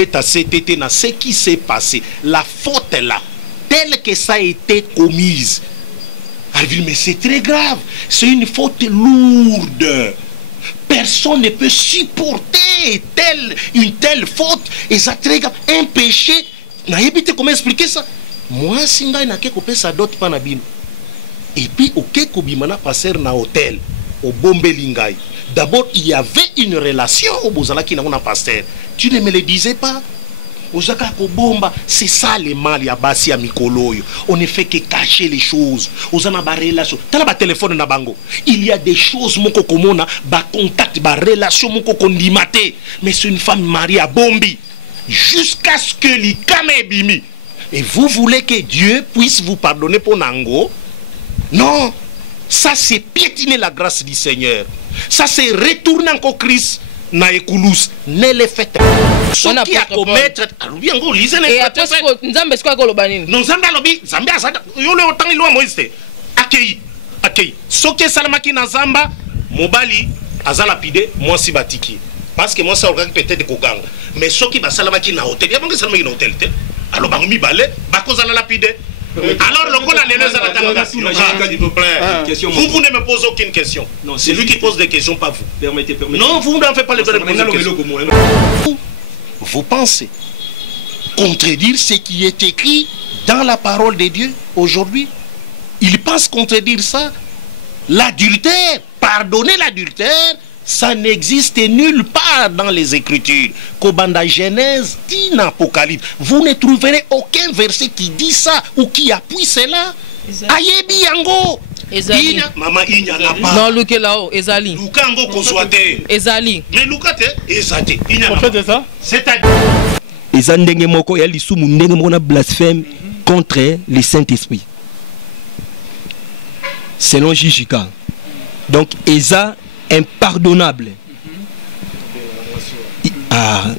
beta CTT na ce qui s'est passé, la faute est là, telle que ça a été commise. Alvin, mais c'est très grave, c'est une faute lourde. Personne ne peut supporter une telle faute, et ça très grave, un péché. N'avez comment expliquer ça? Moi, si je n'ai ça d'autres pas na bino. Et puis, ok, kobimana passer na hôtel, au Bombelingay. D'abord, il y avait une relation au Bozala qui n'a pas pasteur. Tu ne me le disais pas? Ozaka Kobomba, c'est ça le mal ya basi ya mikoloyo. On ne fait que cacher les choses. Ozana ba relation. Tala ba téléphone na bango. Il y a des choses moko komona, ba contact, ba relation moko kondimate. Mais c'est une femme mariée à Bombi. Jusqu'à ce que l'ikame bimi. Et vous voulez que Dieu puisse vous pardonner pour Nango? Non. Ça c'est piétiner la grâce du Seigneur. Ça c'est retourner encore Christ. Na ekulus ne le faites pas. Ce qui a commettre alubi ngo lisez et après nzambe siko ko lobanini. Non nzambe alobi nzambe azada yo le otangi loi Moïse. Akei. Soki salamaki na nzamba mobali azala pide moi si batiki. Parce que moi ça aurait peut-être koganga. Mais soki ba salamaki na hôtel, ya bangi salamaki na hôtel te. Alors bangi mi balé, ba kozala lapide. Alors le coup vous ne me posez aucune question. C'est lui qui pose des questions, pas vous. Permettez. Non, vous n'en faites pas les questions. Vous pensez contredire ce qui est écrit dans la parole de Dieu aujourd'hui? Il pense contredire ça. L'adultère, pardonner l'adultère, ça n'existe nulle part dans les Écritures. Kobanda Genèse dit dans Apocalypse. Vous ne trouverez aucun verset qui dit ça ou qui appuie cela. Ayebi yango. Ezali. Maman inya na pas. Non, Luke là-haut, Ezali. Lukango kozwate. Ezali. Mais Lukate, Ezate. En fait, c'est ça. C'est-à-dire. Ezandenge moko ya lisumu ndenge moko na blasphème contre le Saint-Esprit. Selon Jijika. Donc, Eza impardonnable.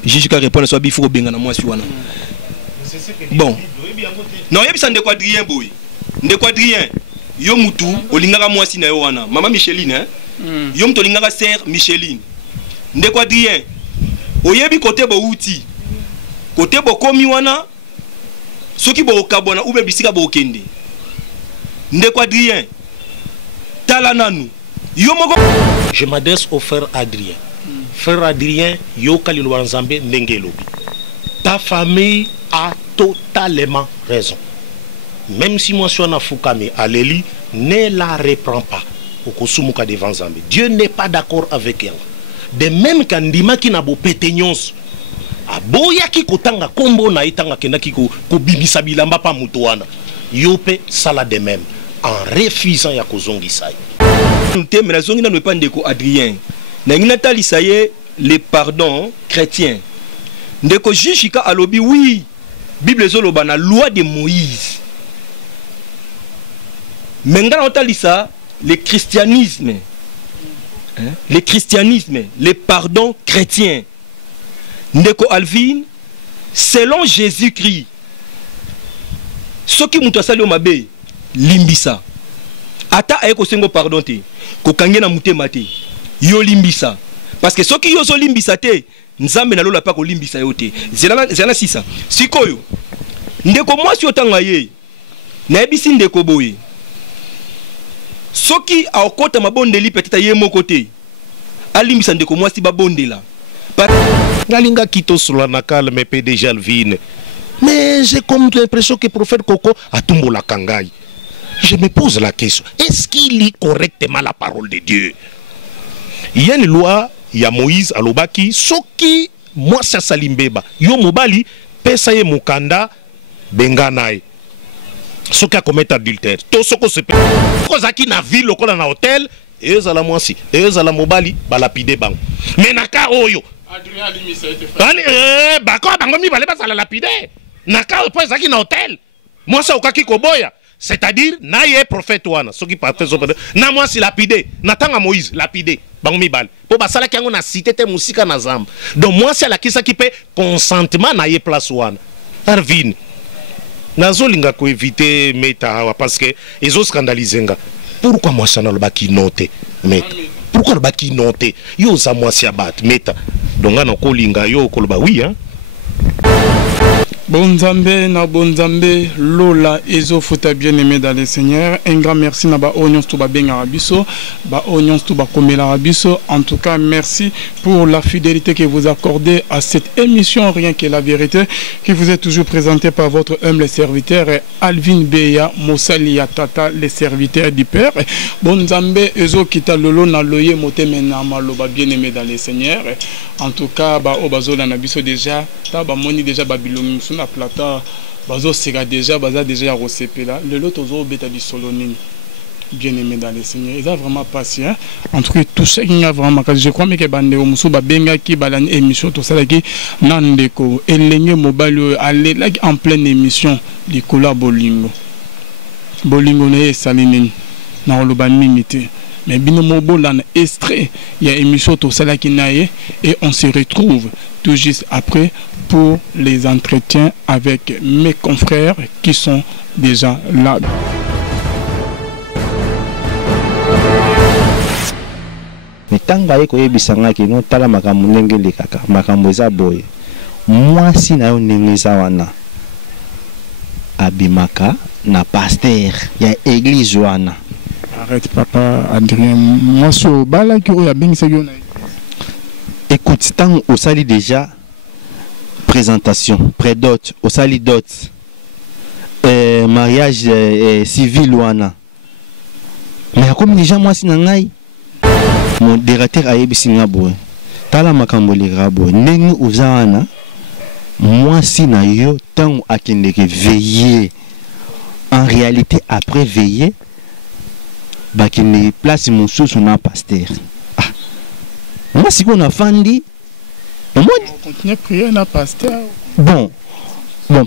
Jijika répond à soi bifo benga na moi suwana. Bon. Non, yebi sande quadrien boy. Nde quadrien. Yo mutu olingaka moi si na yo wana. Mama Micheline hein. Yo mutu olingaka sœur Micheline. Nde quadrien. Oyebi côté bo outi. Côté bo komi wana. Soki bo okabona ube bisika bo okende. Nde quadrien. Talananu. Je m'adresse au frère Adrien. Frère Adrien, Yokali Louanzambe Nengelobi. Ta famille a totalement raison. Même si moi je suis en Afoukame, Aléli, ne la reprend pas. Okosumuka devant Zambé. Dieu n'est pas d'accord avec elle. De même qu'Andima qui n'a beau péténions. Aboya ki kotanga kombo na itanga kenaki ko bimisa bilamba pa mutuana. Yope sala de même. En refusant ya kozongisai. Mais la zone n'a pas ndeko Adrien. N'a talisaye les pardons chrétiens. Ndeko Jijika alobi oui. Bible zoloba na loi de Moïse. Mais ngana talisa le christianisme. Le christianisme, les pardons chrétiens. Ndeko Alvin selon Jésus-Christ. Ce qui mutu asali o mabe limbisa. Ata ayeko sengo pardon te. Ko kange na mutema te. Yo limbisa. Parce que soki yo so limbisa te, nzambe na lola pa ko limbisa yo te. Zela sisa. Sikoyo. Ndeko mwasi otanga ye. Na ebisi ndeko boye. Soki aokota mabondeli peut-être ye moko te. Alimbisa ndeko mwasi ba bondela. Nalinga kito sula na calme PDG Alvin. Mais j'ai comme l'impression que le prophète Koko a tombé la kangai. Je me pose la question, est-ce qu'il lit correctement la parole de Dieu? Il y a une loi, il y a Moïse à l'Obaki, Soki, moi ça salimbeba, yo mobali, pesaye mukanda, benganae. Soki a commettre adultère. Tout ce que se peut. Kozaki na ville, au na hôtel, et eux à la moisi, et eux à la mobali, balapide bang. Mais naka oyo. Adrien Alimi, ça a été fait. Bako, bangomi balé pas à la lapide. Naka oyo, zaki na hôtel. Moi ça okaki koboya. C'est-à-dire, naye prophète wana, ce qui partait na moi si lapidé, natanga Moïse lapidé, bangomi bal. Pour basala ki yango na cité te musika na zamba. Donc moi c'est la kisa qui peut consentement naye place wana. Arvin. Nazo linga ko éviter meta hawa parce que ils ont scandalisé nga. Pourquoi moi ça na le baki noté meta? Pourquoi le baki noté? Yo za moi si abat meta. Donc nga no ko linga yo ko ba oui hein. Bonzambe na bonzambe Lola Ezo Fouta bien-aimé dans le Seigneur. Un grand merci na ba onions to ba benga rabiso, ba onions to ba komela rabiso. En tout cas, merci pour la fidélité que vous accordez à cette émission Rien que la vérité qui vous est toujours présentée par votre humble serviteur Alvin Beya Mosali Tata, les serviteurs du Père. Bonzambe Ezo kita lolo na loye moteme na maloba bien-aimé dans le Seigneur. En tout cas, ba obazola na biso déjà, ta ba moni déjà babilongi na plata bazo sega déjà baza déjà recépé là le lot ozo beta du solonine bien-aimé dans le Seigneur ils a vraiment passé hein? En tout cas tout ça il y a vraiment je crois mais que bande o musu ba benga ki balani émission to sala ki nandeko elenge mobile aller là en pleine émission du kola bolingo ne salinini na loba minute mais bino mobola na extrait il y a émission to sala ki naye et on se retrouve tout juste après pour les entretiens avec mes confrères qui sont déjà là. Mais tant que vous avez dit que tala makambo ndenge lekaka makambo eza boye mwasi na yo ndenge eza wana abimaka na pasteur ya église wana. Arrête papa Adrien, moi so bala ki o ya bengisa yo na. Écoute, tant au sali déjà présentation, prédot, au sali dot, mariage civil wana. Mais comme déjà moi si nangai, mon directeur a yebi singa boy. Tala makambo le grabo. Nengi uzawana, moi si na yo tant akende ke veiller. En réalité après veiller, bah qu'il place mon sous son pasteur. Moi, si on a fandi, on continue à prier na pasteur. Bon,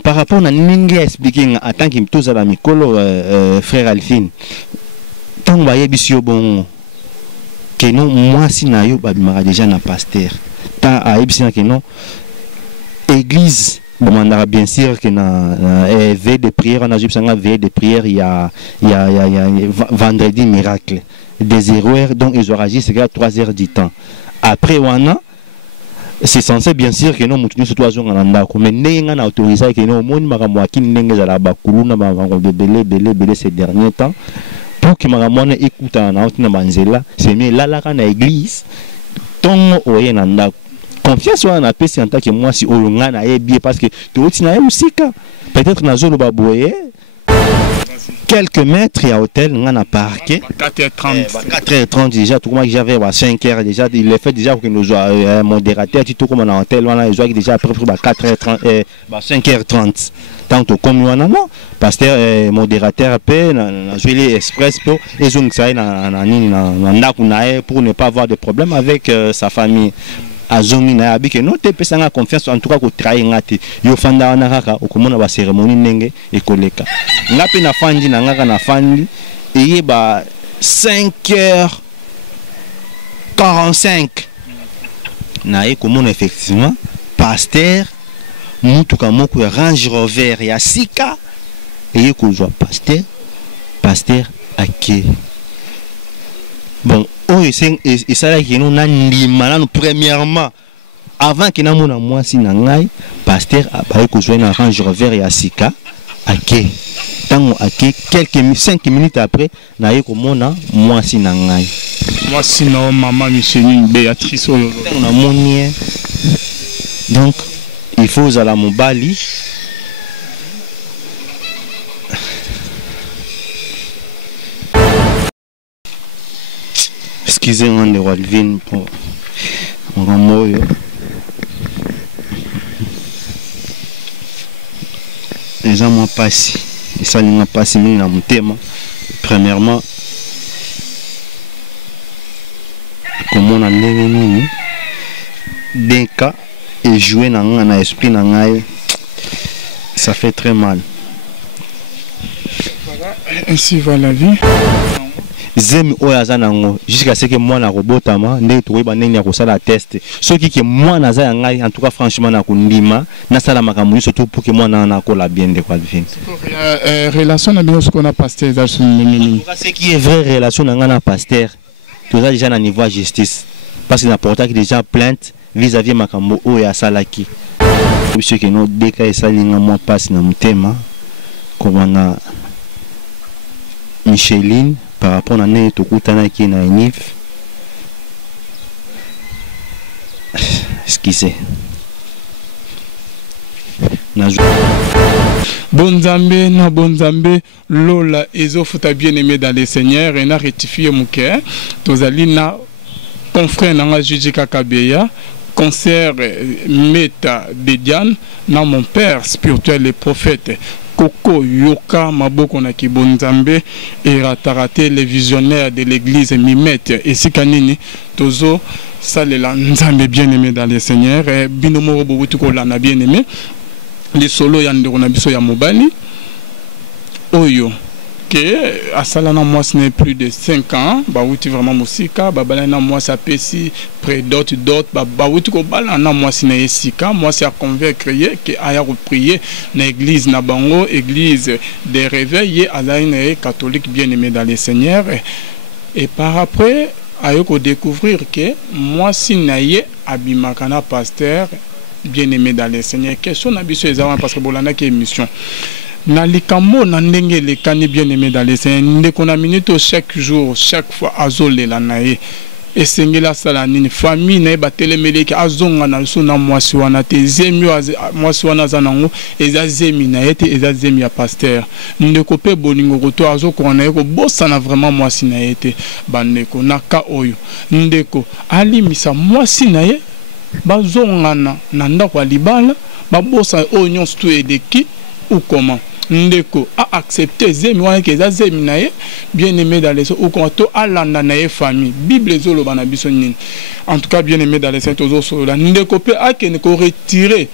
par rapport à Ninga expliqué en tant que tous à la Mikolo, frère Alphine, tant que vous avez bon, que non, moi, si na yo, bah, déjà na pasteur. Tant à Epsina que non, église, bon, on a bien sûr que na veille de prière, on a juste un veille de prière, il y a vendredi miracle. Des 0 heures, donc ils ont réagi, c'est à 3 heures du temps. Après, c'est censé bien sûr que nous moutons sur 3 jours en andako, mais nous avons autorisé que nous avons belé ces derniers temps pour que nous avons écouté en manzela, c'est mieux là dans l'église, ton oyen andako. Confiance en la paix, c'est en tant que moi si on a bien parce que tout le monde aussi peut-être dans zone baboye. Quelques mètres, il y a hôtel, on a parqué. 4h30. 4h30 déjà, tout comme j'avais 5h déjà, il est fait déjà pour que nous soyons modérateurs, tout comme on a hôtel, on a déjà après 4h30, 5h30. Tant comme nous non, parce que modérateur paix, on a joué express pour les hommes pour ne pas avoir de problème avec sa famille. Azomi na yabi que non te pesanga confiance en tout cas ko trahi ngati yo fanda wana kaka okomona ba cérémonie ndenge ekoleka ngapi na fandi na ngaka na fandi eye ba 5h45 na ekomona effectivement pasteur mutuka moko ya Range Rover ya sika eye ko joa pasteur ake bon. Oh, et ça là qui nous n'a ni malin premièrement avant que nous na moi si nangai pasteur a baé ko joindre Range Rover et Asika ake tant ake quelques 5 minutes après na yeko mona moi si nangai moi si non maman Micheline Béatrice on a monnier donc il faut à la mobali. Excusez-moi de Walvin pour mon mot. Les gens m'ont passé. Et ça n'a pas passé dans mon thème. Premièrement, comme on a devenu d'un cas et jouer dans un esprit, ça fait très mal. Ainsi va la vie. Zemi oyazanango jusqu'à ce que moi na robotama ndé to ba nenya ko sala test ce qui que moi na za ngai en tout cas franchement na ko ndima na sala makamuni surtout pour que moi na ko la bien de quoi vivre relation na bien ce qu'on a pasteur ça ce qui est vraie relation na pasteur tout ça déjà na niveau de justice parce que n'importe qui déjà plainte vis-à-vis makambo o ya salaki biso ke no deka esalinga mwa pasi na motema komana Micheline par rapport na ndenge tokutanaki na ENIF. Excusez. Bonzambe na bonzambe lola ezofuta bien aimé dans les seigneurs et na rectifié mon cœur. Tozali na confrère na Jijika Kabeya, concert Meta de Diane, na mon père spirituel le prophète Koko Yoka Maboko na Kibonzambe et ratarate les visionnaires de l'église Mimette et Sikanini Tozo Salela Nzambe bien aimé dans les seigneurs et Binomo Bobutuko Lana bien aimé. Les solos yandero na biso ya mobali oyo que asalana moi ce n'est plus de 5 ans ba wuti vraiment musika ba balana moi ça pesi près d'autres ba wuti ko balana moi ce n'est sika moi c'est à convaincre que aya prier na église na bango église des réveils alaine catholique bien aimé dans les seigneurs et par après ayoko découvrir que moi si naye abimakana pasteur bien aimé dans les seigneurs. Question n'abusez les parce que bolana qui émission. Na likamo na ndenge le kani bien aimé dans les seigneurs. Ndeko na minute chaque jour, chaque fois azole la nae. Et sengela sala nini famille na ba telemele ki azonga na so na mwasi wana te zemi mwasi wana zanango eza zemi na ete eza zemi ya pasteur. Ndeko pe bolingo ko to azo ko na ko bossa na vraiment mwasi na ete bandeko na ka oyo. Ndeko ali misa mwasi na ye bazongana na ndako ya libala babosa oyo nyonso to edeki ou comment ndeko a accepté zemi wana ke eza zemi na ye bien aimé dans les ou comment to alanda na ye famille bible ezoloba na biso nini en tout cas bien aimé dans les saints tozo solola ndeko pe akene ko retirer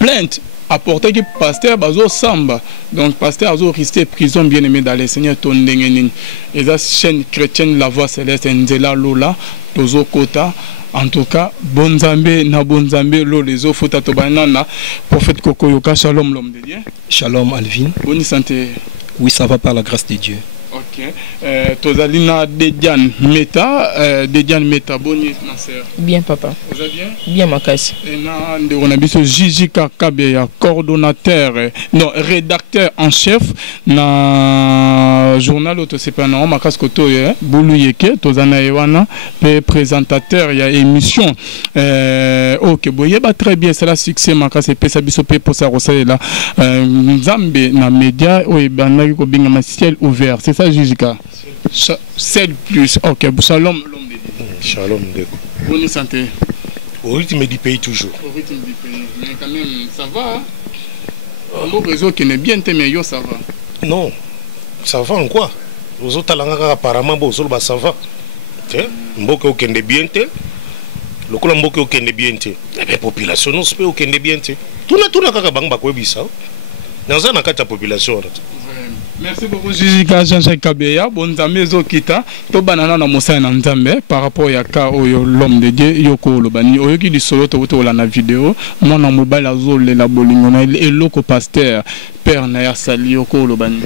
plainte apporté que pasteur bazo samba donc pasteur azo resté prison bien aimé dans les seigneurs to ndenge nini eza chaîne chrétienne la voix céleste nzela lola tozo kota. En tout cas, bonzambe na bonzambe lo les eaux fota to banana prophète Koko Yoka shalom l'homme de Dieu. Shalom Alvin. Bonne santé. Oui, ça va par la grâce de Dieu. Ok. Tozalina Dediane Meta, Dediane Meta, bonne sœur. Bien papa. Vous allez bien? Bien makasi. Et na on a biso Jijika Kabeya, coordonnateur, non, rédacteur en chef na journal Autosepana Makas Koto Boulou Yeke, Tozana Ewana, présentateur, il y a émission. Ok, boye ba très bien, c'est la succès Makas et pesa biso pe pour ça là. Nzambe na média o banaki ko binga ciel ouvert. C'est ça Jijika. Celle plus. OK, shalom l'homme de Dieu. Shalom Ndeko. Bonne santé. Au rythme du pays toujours. Au rythme du pays. Mais quand même ça va. Le réseau qui n'est bien mais yo ça va. Non. Ça va en quoi? Aux autres talanga apparemment bon ça va. Té mboka okende bien té. Lokola mboka okende bien té. La population non se peut okende bien té. Tuna kaka bang bakwebisa. Dans un cas de population. Merci beaucoup Jijika Jean-Jacques Kabeya. Bonzambe Zokita. To banana na Moussa na Nzambe par rapport à ka oyo l'homme de Dieu Yoko Lobani. Oyo ki di solo to la na vidéo. Moi na mobile azole la bolingo na eloko pasteur père na ya sali Yoko Lobani.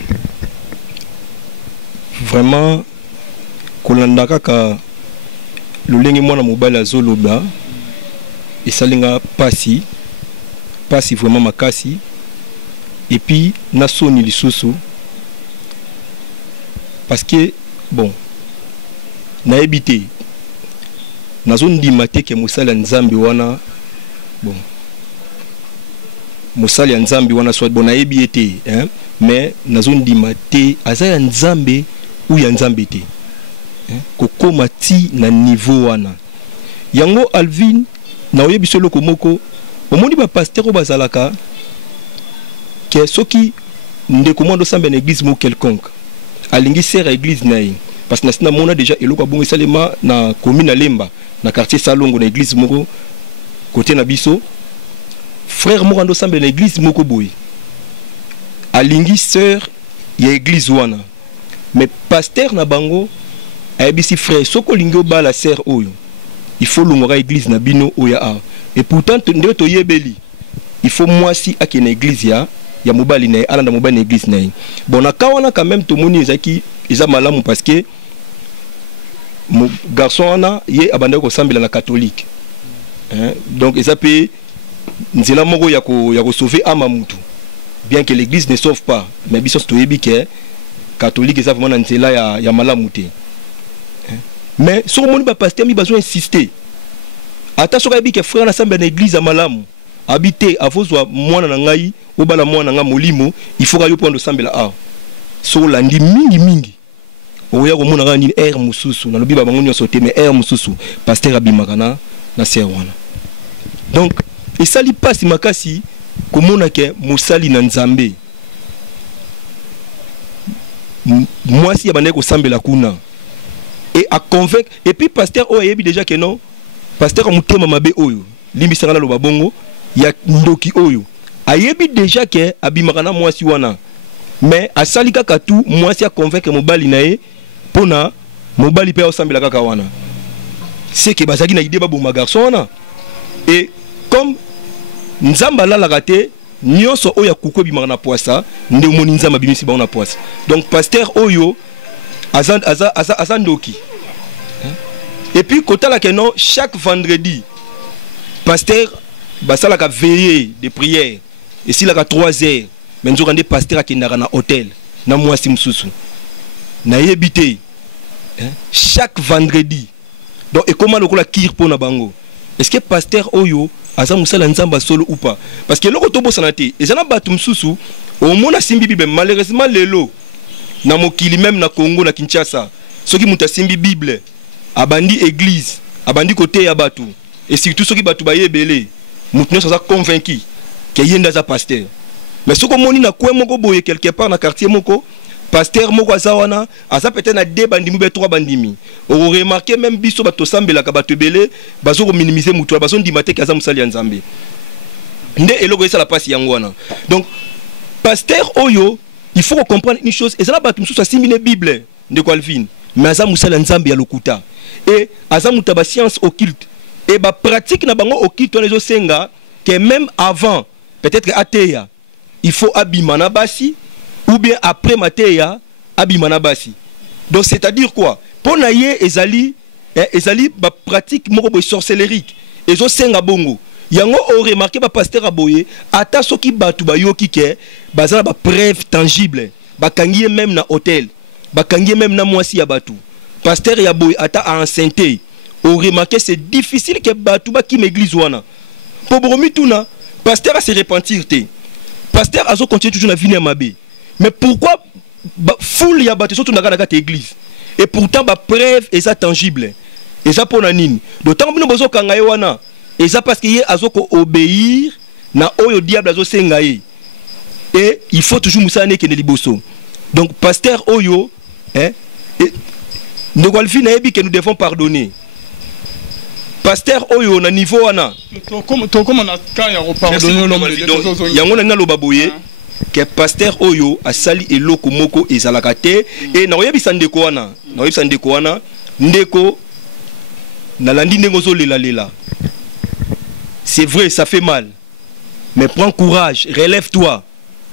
Vraiment kolanda kaka lolenge mwana mobile azoloba esalinga pasi vraiment makasi et puis nasoni lisusu parce que bon na habité na zone dimate ke musala nzambi wana bon musala nzambi wana soit bon na ebité hein mais na zone dimate azaya nzambe ou ya nzambe te hein kokoma ti na niveau wana yango Alvin na oyebiso loko moko omoni ba pasteur bazalaka que soki ndeko mondo samba na église mo quelconque alingi sert à église naï parce que na mona déjà eloko bongo salema na commune Lemba na quartier Salongo na église moko côté na biso frère moko ndo samba na église moko boy alingi sœur ya église wana mais pasteur na bango ayebisi frère soko lingi obala sœur oyo il faut longoka église na bino oya a et pourtant nde to yebeli il faut moi si ake na église ya mobali na alanda mobali na église na bon na kawana quand même to moni ezaki eza malamu parce que mon garçon ana ye abandaki ko sambela na catholique hein donc eza pe nzela moko ya ko sauver ama mutu. Bien que l'église ne sauve pas, mais biso toyebi que catholique ça vraiment nzela ya malamu te. Mais sur mon pasteur mi besoin insister. Attention ka bi que frère na samba na église ya malamu. Habiter avozwa mwana na ngai obala mwana nga molimo, il faut ka yo prendre sambela a. So landi mingi. Oya ko mona ka ni air mususu na lobi ba bango nyonso te mais air mususu pasteur abimaka na ser wana. Donc et ça li passe makasi komona ke musali na nzambe. Moi si abandé ko sambela kuna et à convaincre et puis pasteur o yebi déjà que non pasteur mutema mabe oyo limbisanga na loba bongo ya ndoki oyo ayebi déjà que abimaka na moi si wana mais asali kaka tout moi si a convaincre mobali na ye pona mobali pe osambela kaka wana c'est que bazaki na idée ba bo ma garçon wana et comme nzamba la raté nyonso oya kuko bimaka na poisa nde moni nzamba bimisi ba na poisa donc pasteur oyo azandoki et puis kotala que non chaque vendredi pasteur basala ka veiller de prière et si la ka 3 heures mais nous rendez pasteur akendaka na hôtel na mwasi mususu na yebité chaque vendredi donc et comment lokola kir pona bango est-ce que pasteur oyo aza musala nzamba solo ou pas parce que loko tobo sanate ezana batu mususu au mona simbi bible malheureusement lelo na mokili même na Congo na Kinshasa soki muta simbi bible abandi église abandi côté ya batu et surtout soki batu bayebele mutu nyonso aza convaincu que yenda za pasteur mais soko moni na kwe moko boye quelque part na quartier moko pasteur moko azawana asa peut-être na 2 bandimi be 3 bandimi o remarquer même biso bato sambela ka bato belé bazo ko minimiser mutu bazo ndima te kaza musali ya nzambe nde eloko esa la passe yango wana donc pasteur oyo il faut comprendre une chose et ça la bato mususu asimbi ne bible de Calvin mais aza musali ya nzambe ya lokuta et aza muta ba science occulte et ba pratique na bango occulte on les senga que même avant peut-être ateya il faut abimana basi ou bien après mateya abimana basi donc c'est-à-dire quoi pour naye ezali ba pratique moko bo sorcellerie ezo senga bongo yango o remarqué ba pasteur aboye ata soki batu ba yoki ke bazala ba preuve tangible ba kangiye même na hôtel ba kangiye même na mwasi ya batu pasteur ya boye ata a enceinte o remarqué c'est difficile que batu ba ki l'église wana pour bromi tuna pasteur a se repentir te pasteur azo continuer toujours na vie na mabe mais pourquoi foule ya batu surtout na kata église et pourtant ba preuve est tangible et ça pour nini d'autant bino bozo kanga wana et ça parce qu'il azo ko obéir na oyo diable azo senga et il faut toujours musane ke liboso donc pasteur oyo nous Calvin ebi que nous devons pardonner pasteur oyo na niveau wana to comme na ka ya pardonner l'homme de yango na loba boye que pasteur oyo asali eloko moko ezalaka te et na oyebisa ndeko wana ndeko na landi ndengo zo lela c'est vrai ça fait mal mais prends courage relève-toi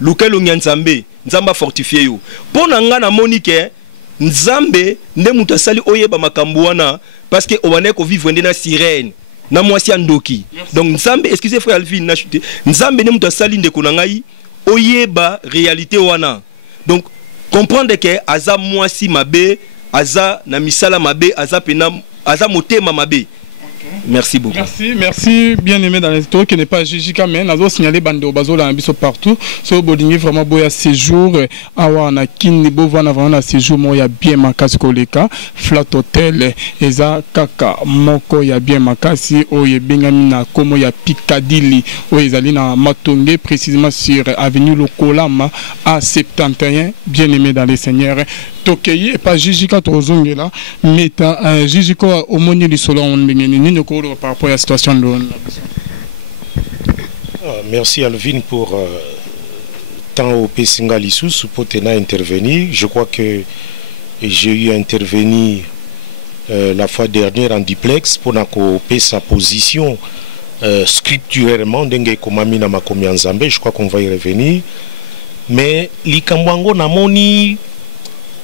luka longi nzambe nzamba fortifier yo pona nga na monike nzambe nde mutu asali oyeba makambo wana parce que owane ko vivre ndena sirène na mwasi ya ndoki donc nzambe excusez frère Alvin na chuté nzambe nde mutu asali ndeko na ngai oyeba réalité wana donc comprendre que aza mwasi mabe aza na misala mabe aza pena aza motema mabe. Merci beaucoup. Merci, bien aimé dans les qui n'est pas Gigi Kamen. Nous avons signalé Bando Bazola Biso partout. So Bodingi vraiment boya séjour. Awa na kini bova na vraiment séjour mo ya bien makasi koleka. Flat Hotel eza kaka moko ya bien makasi o ye bengami na komo ya Piccadilly o ezali na Matonge précisément sur avenue Lokolama à 71. Bien aimé dans les seigneurs. Tokei et pas Gigi Katrozongela mais Gigi ko au moni du solo on bengeni par rapport à la situation de merci Alvin pour tant au Pessinga Lissous pour intervenir. Je crois que j'ai eu à intervenir la fois dernière en duplex pour n'accoper sa position scripturairement dengue komamina makomi nzambe. Je crois qu'on va y revenir. Mais likambango namoni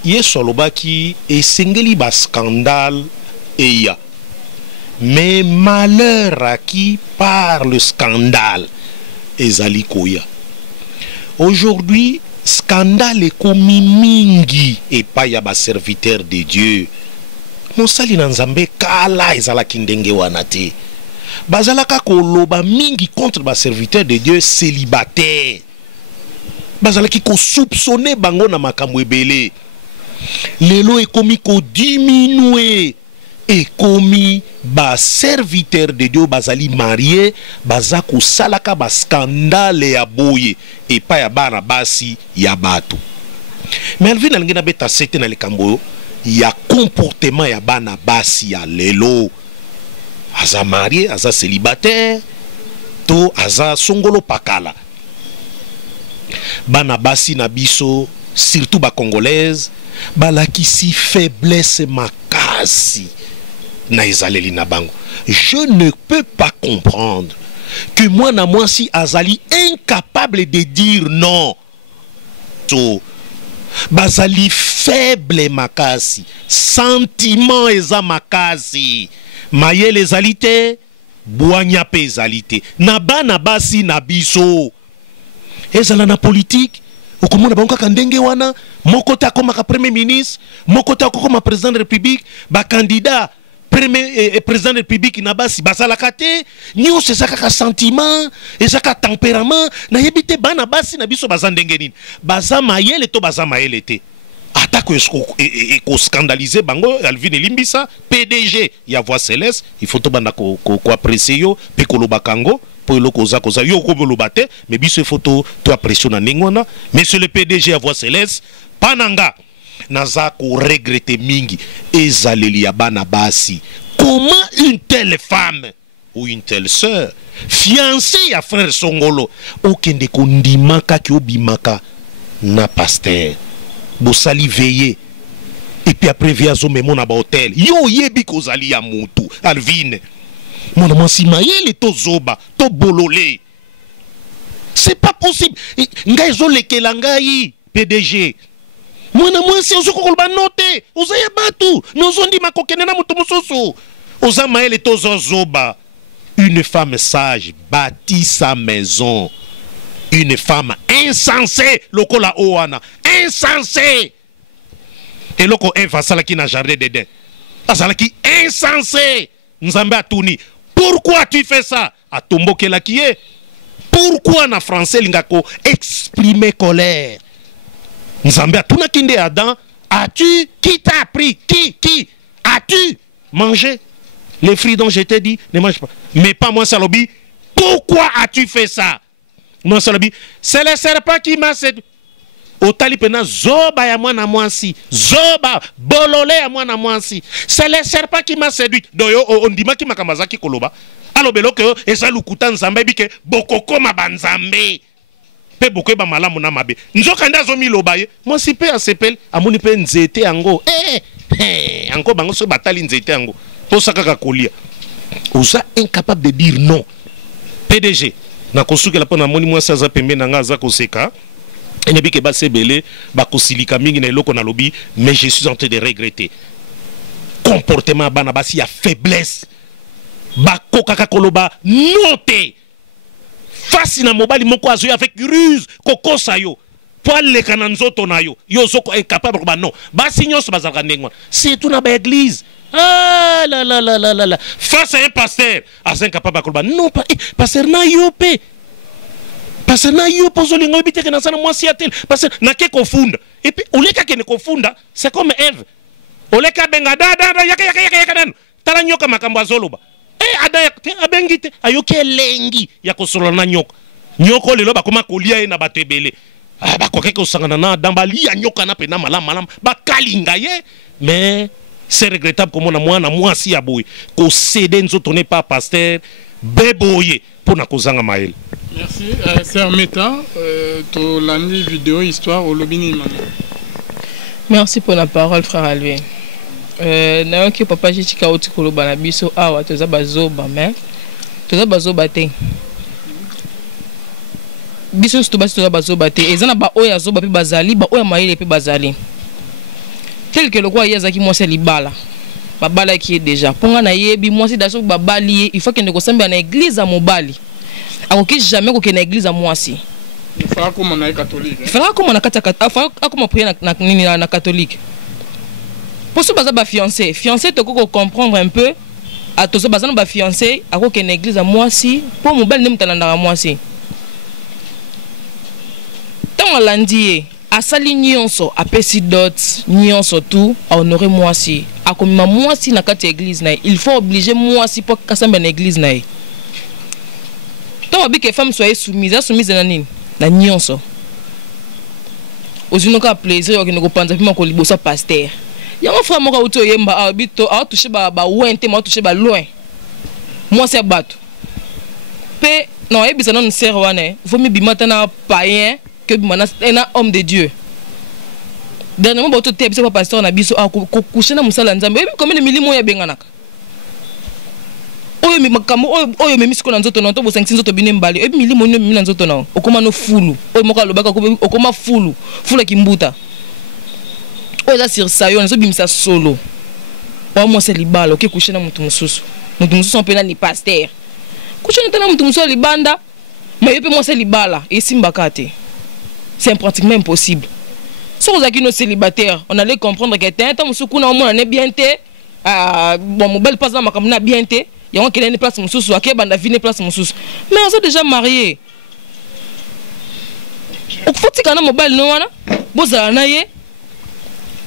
yesolobaki et sengeli ba scandale eya mais malheur à qui par le scandale ezali koya. Aujourd'hui scandale ekomi mingi epai ya ba serviteur de Dieu. Mosali na Nzambe kala ezalaki ndenge wana te. Bazalaka koloba mingi contre ba serviteur de Dieu célibataire. Bazalaki ko soupçonner bango na makambo ebele. Lelo ekomi ko diminuer. Ekomi ba serviteur de Dieu bazali marié, bazako salaka ba scandale ya boye epai ya bana basi ya bato. Mais alvi na ngena beta sete na likambo ya comportement ya bana basi ya lelo. Aza marié, aza célibataire, to aza songolo pakala. Bana basi na biso, surtout ba congolaise, balakisi faiblesse makasi. Je ne peux pas comprendre que moi na moi si azali incapable de dire non. So, bazali faible makasi, sentiment eza makasi, maye les alite, boanya pe ezalite. Naba na basi na biso. Ezala na politique. Okomona bango kaka ndenge wana, moko ta komaka premier ministre, moko ta koma président de la République, ba candidat premier président de la République na basi basalaka te, nyo c'est ça kaka sentiment, et ça kaka tempérament, na yebite bana basi na biso baza ndenge nini. Baza mayele to baza mayele te. Attaque ko scandaliser bango Alvin Limbisa PDG ya Voix Céleste, il faut to banda ko apprécier yo pe ko lobakango. Yo kobolobate mais biso photo to apprécier na ningona monsieur le PDG à Voix Céleste pananga naza ko regretter mingi ezaleli ya bana basi. Comment une telle femme ou une telle sœur fiancée à frère Songolo okende kondimaka ki obimaka na pasteur bosali veiller et puis après viazo memo na ba hôtel yo yebi kozali ya mutu Alvin. Mon amant si maïle to zoba to bololé. C'est pas possible. Ngai zo lekela ngai PDG. Mon amant si ozo ko ba noté, ozo ya batu, mais ozo ndi makokene na mutu mususu. Oza maïle to zoba. Une femme sage bâtit sa maison. Une femme insensée lokola oana, insensée. Et loko Eva salaki na jardin d'Éden. Azalaki insensé. Nzambe atuni. Pourquoi tu fais ça? A tomboke la qui est. Pourquoi na français lingako exprimer colère? Nzambe atuna kinde Adam. As-tu qui t'a appris? Qui as-tu mangé les fruits dont je t'ai dit? Ne mange pas. Mais pas moi Salobi. Pourquoi as-tu fait ça? Moi Salobi. C'est le serpent qui m'a séduit. Otali pena zoba ya mwana mwansi, zoba bolole ya mwana mwansi. C'est le serpent qui m'a séduit. Doyo ondima ki makamazaki koloba. Alo beloke yo eza lukuta nzambe bike bokoko mabanzambe. Pe bokwe ba malamu na mabe. Nzoka nda zo mi lobaye. Mwansi pe asepel amuni pe nzete yango. Anko bango so batali nzete yango. To sakaka kolia. Oza incapable de dire non. PDG na kosuke la pona moni mwansi za pembe na nga za koseka. Et ne que basebele bakosilika mingi na eloko na lobi, mais je suis en train de regretter. Comportement banabasi ya faiblesse. Bako kaka koloba noté. Face na mobali moko azoya avec ruse koko sayo. Poil le kananzoto na yo. Yo zoko incapable ba non. Basi nyos bazalaka ndengwa. C'est tout na ba église. Ah la la la la la. Face à un pasteur, az incapable koloba non pas pasteur na yopé. Parce que na yo pozo lingo bite que na sana moi siatel parce que na ke confunda et puis oleka ke ne confunda c'est comme Eve oleka benga da yaka dan tala nyoka makambo azoloba ada abengite ayoke lengi ya kosolo na nyoka nyoko lelo bakoma kolia na batebele bakoke ko sangana na dambali ya nyoka na pena malam bakalinga ye mais c'est regrettable comme on a moi si aboui ko céder nzoto ne pas pasteur beboye pour na kozanga mael. Merci. Sœur Meta, to l'année vidéo histoire au lobby. Merci pour la parole, frère Alvin. Nayoki papa jitika oti koloba na biso awa toza bazoba mais toza bazoba te. Biso sto basi toza bazoba te. Ezana ba oya zoba pe bazali, ba oya maile pe bazali. Tel que le roi yazaki moi c'est libala. babala qui est déjà ponga na yebi moi si daso babali il faut que ne kosemba na église à mobali akoki jamais ko na église à moi si il fera comme on est catholique il fera comme on a comme prier na catholique pour ce baza ba fiancé to ko comprendre un peu à to so baza ba fiancé akoki na église à moi si pour mobali ne mutana na moi si tant lundi asali nyonso apesi dot nyonso tout a honorer moi si akomima moi si na kati église na il faut obliger moi si pour kasamba na église na tant abi que femme soit soumise na nini na nyonso ozunoka plaisir yo kinoko panza pima ko libosa pasteur yango frère moko uto yemba abito a toucher ba wente ma toucher ba loin moi c'est bato pe non ebisa non sert wana faut mi bimata na païen que bimana un homme de Dieu dernièrement bato te bisa pasteur na biso ko coucher na musala nzambe comme le milimo ya benganaka oyo mi makambo oyo memi siko na nzoto na to bo 5 nzoto bine mbali ebi milimo no mi na nzoto na okoma no fulu oyo moka lobaka okoma fulu kimbuta oyo za sur sayo na so bimisa solo wa mo se libala oke coucher na mutu mususu mpena ni pasteur coucher na mutu mususu libanda mais yepe mo se libala et simbaka te c'est pratiquement impossible si vous êtes célibataire on allait comprendre que t'es un temps musuku na mo na bien te bon mobile passe na makamna bien te il y a un qui a une place mususu a banda vine place mususu mais on s'est déjà marié au faut que kana mobile no wana bozala na ye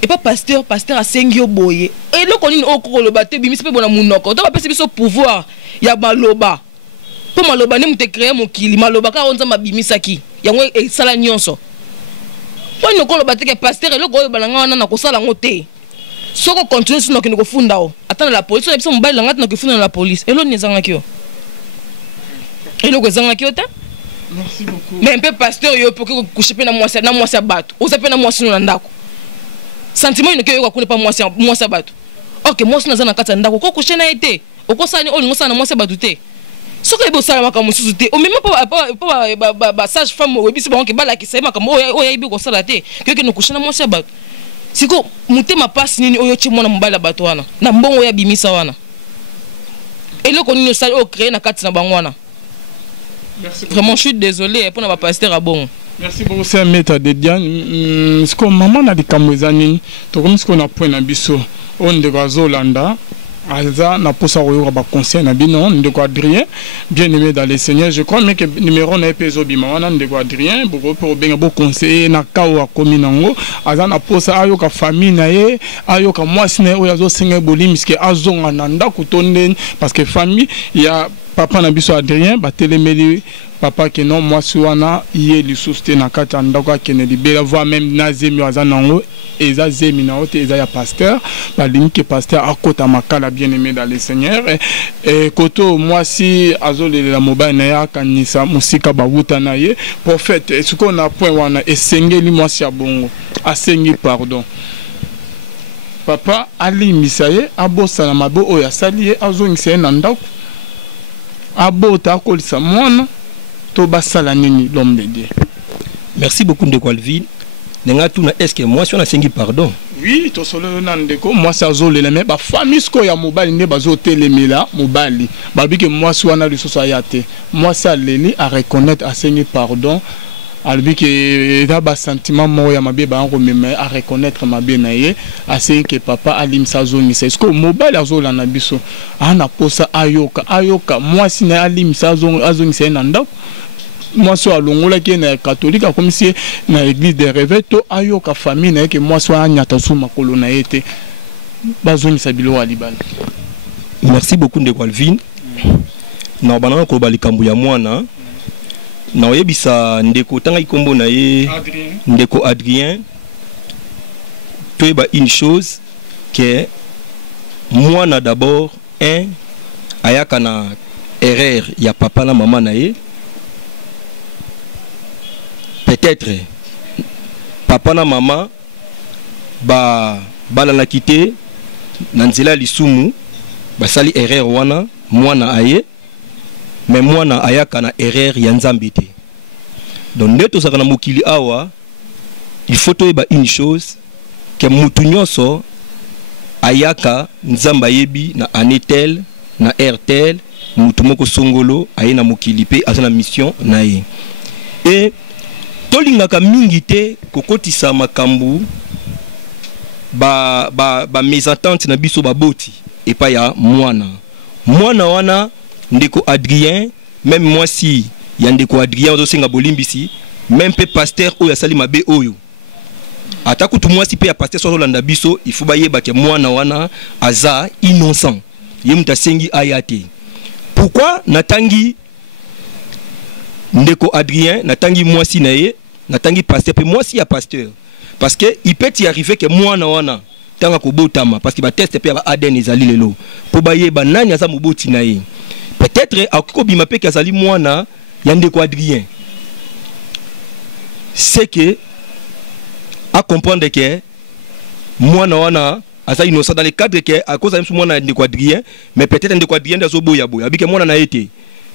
et pas pasteur a sengio boye et le konini okolo baté bimisi pe bona munoko to ba pesi biso pouvoir ya maloba po maloba ne mute créer mokili maloba ka onza mabimisa ki yango e sala nyonso po no kolo baté que pasteur le ko balanga wana na ko sala ngote soko continue sino ke ko funda o attendre la police on a biso mobile ngati na ko funda la police elo ni zanga kio elo ko zanga kio ta merci beaucoup mais un peu pasteur yo pour que coucher pe na moi sa bato o sa pe na moi sino na ndako sentiment ne que yo ko pas moi sa bato OK moi sino na kata ndako ko coucher na été o ko sani o ngo sana moi sa bato te soko ebo sala maka mususu te o même pas sage femme o bisi ba ke bala ki sai maka o ya ibi ko sala te que no coucher na moi sa bato siko mutema passe nini oyo chi mwana mbala bato wana na mbongo ya bimisa wana eloko nini osali o créer na kati na bango wana. Vraiment je suis désolé pour na pasteur à bon. Merci beaucoup c'est maître de Diane ce que maman na likambo ezani to comme ce qu'on a point na biso on de Zolanda Aza na posa royo ba conseil na bino ndeko Adrien bien aimé dans les seigneurs je crois mais que numéro na epezo bima wana ndeko Adrien boko po benga bo conseiller na kawa komi nango aza na posa ayo ka famille na ye ayo ka mwasi na oyo azo senga bolimi ske azonga na ndako tonde parce que famille ya papa na biso Adrien ba telemeli papa que non moi suana yé li souste na kata ndako akene libera voix même na zemi aza nango eza zemi na ote eza ya pasteur ba linki pasteur akota makala bien aimé dans les seigneurs et koto moi si azole la mobile na ya kanisa musika ba wuta na ye prophète ce qu'on a point wana esengeli moi si abongo asengi pardon papa ali misaye abosa na mabo oya salié azongisa na ndako abota akolisa mwana to basala nini l'homme de Dieu. Merci beaucoup de Alvin. Est-ce que moi si on a sengi pardon? Oui, to solo nandeko moi ça zole mais ba famille sko ya mobali ne bazo telemela mobali ba bi que moi si on a le société moi ça leli à reconnaître à sengi pardon albi que da ba sentiment mo ya mabe ba ngo meme à reconnaître mabe na ye à sengi que papa alim sa zongi c'est ce que mobali azola na biso ana posa ayoka moi si na alim sa zongi c'est nanda moi soit longola qui est catholique comme si na église des réveils to ayoka famille na que moi soit nyata sou makolo na été bazoni sabilo alibal. Merci beaucoup de Alvin. Na banana ko balikambu ya mwana na oyebisa ndeko tanga ikombo na ye ndeko Adrien to ba une chose que mwana d'abord ayaka na erreur ya papa na maman na ye. Peut-être papa na maman bala na quitté nanzela lisumu basali erreur wana mwana aye mais mwana ayaka na erreur ya nzambe te donc ndeto saka na mokili awa il faut toyeba une chose que mutu nyonso ayaka nzamba yebi na anetel na airtel mutumoko songolo aye na mokili pe aza na mission na ye. Et tolingaka mingi te kokotisa makambu ba mésentente na biso baboti et pas ya mwana wana ndeko Adrien, même moi si ya ndeko Adrien ozo senga bolimbisi, même pe pasteur oyo asali mabe oyo atako tu moi si pe ya pasteur so landa biso, il faut bayeba ke mwana wana aza innocent, ye muta sengi ayate. Pourquoi natangi ndeko Adrien, natangi moi si naye, natangi pasteur pe moi si ya pasteur, parce que il peut y arriver que mwana wana tanga ko botama, parce que ba test pe ba ADN ezali lelo po bayeba nani aza moboti naye. Peut-être akoko bima pe kazali mwana ya ndeko Adrien, c'est que à comprendre que mwana wana asa innocent dans le cadre que à cause de mwana ndeko Adrien, mais peut-être ndeko Adrien dazo boya boya bike mwana na été,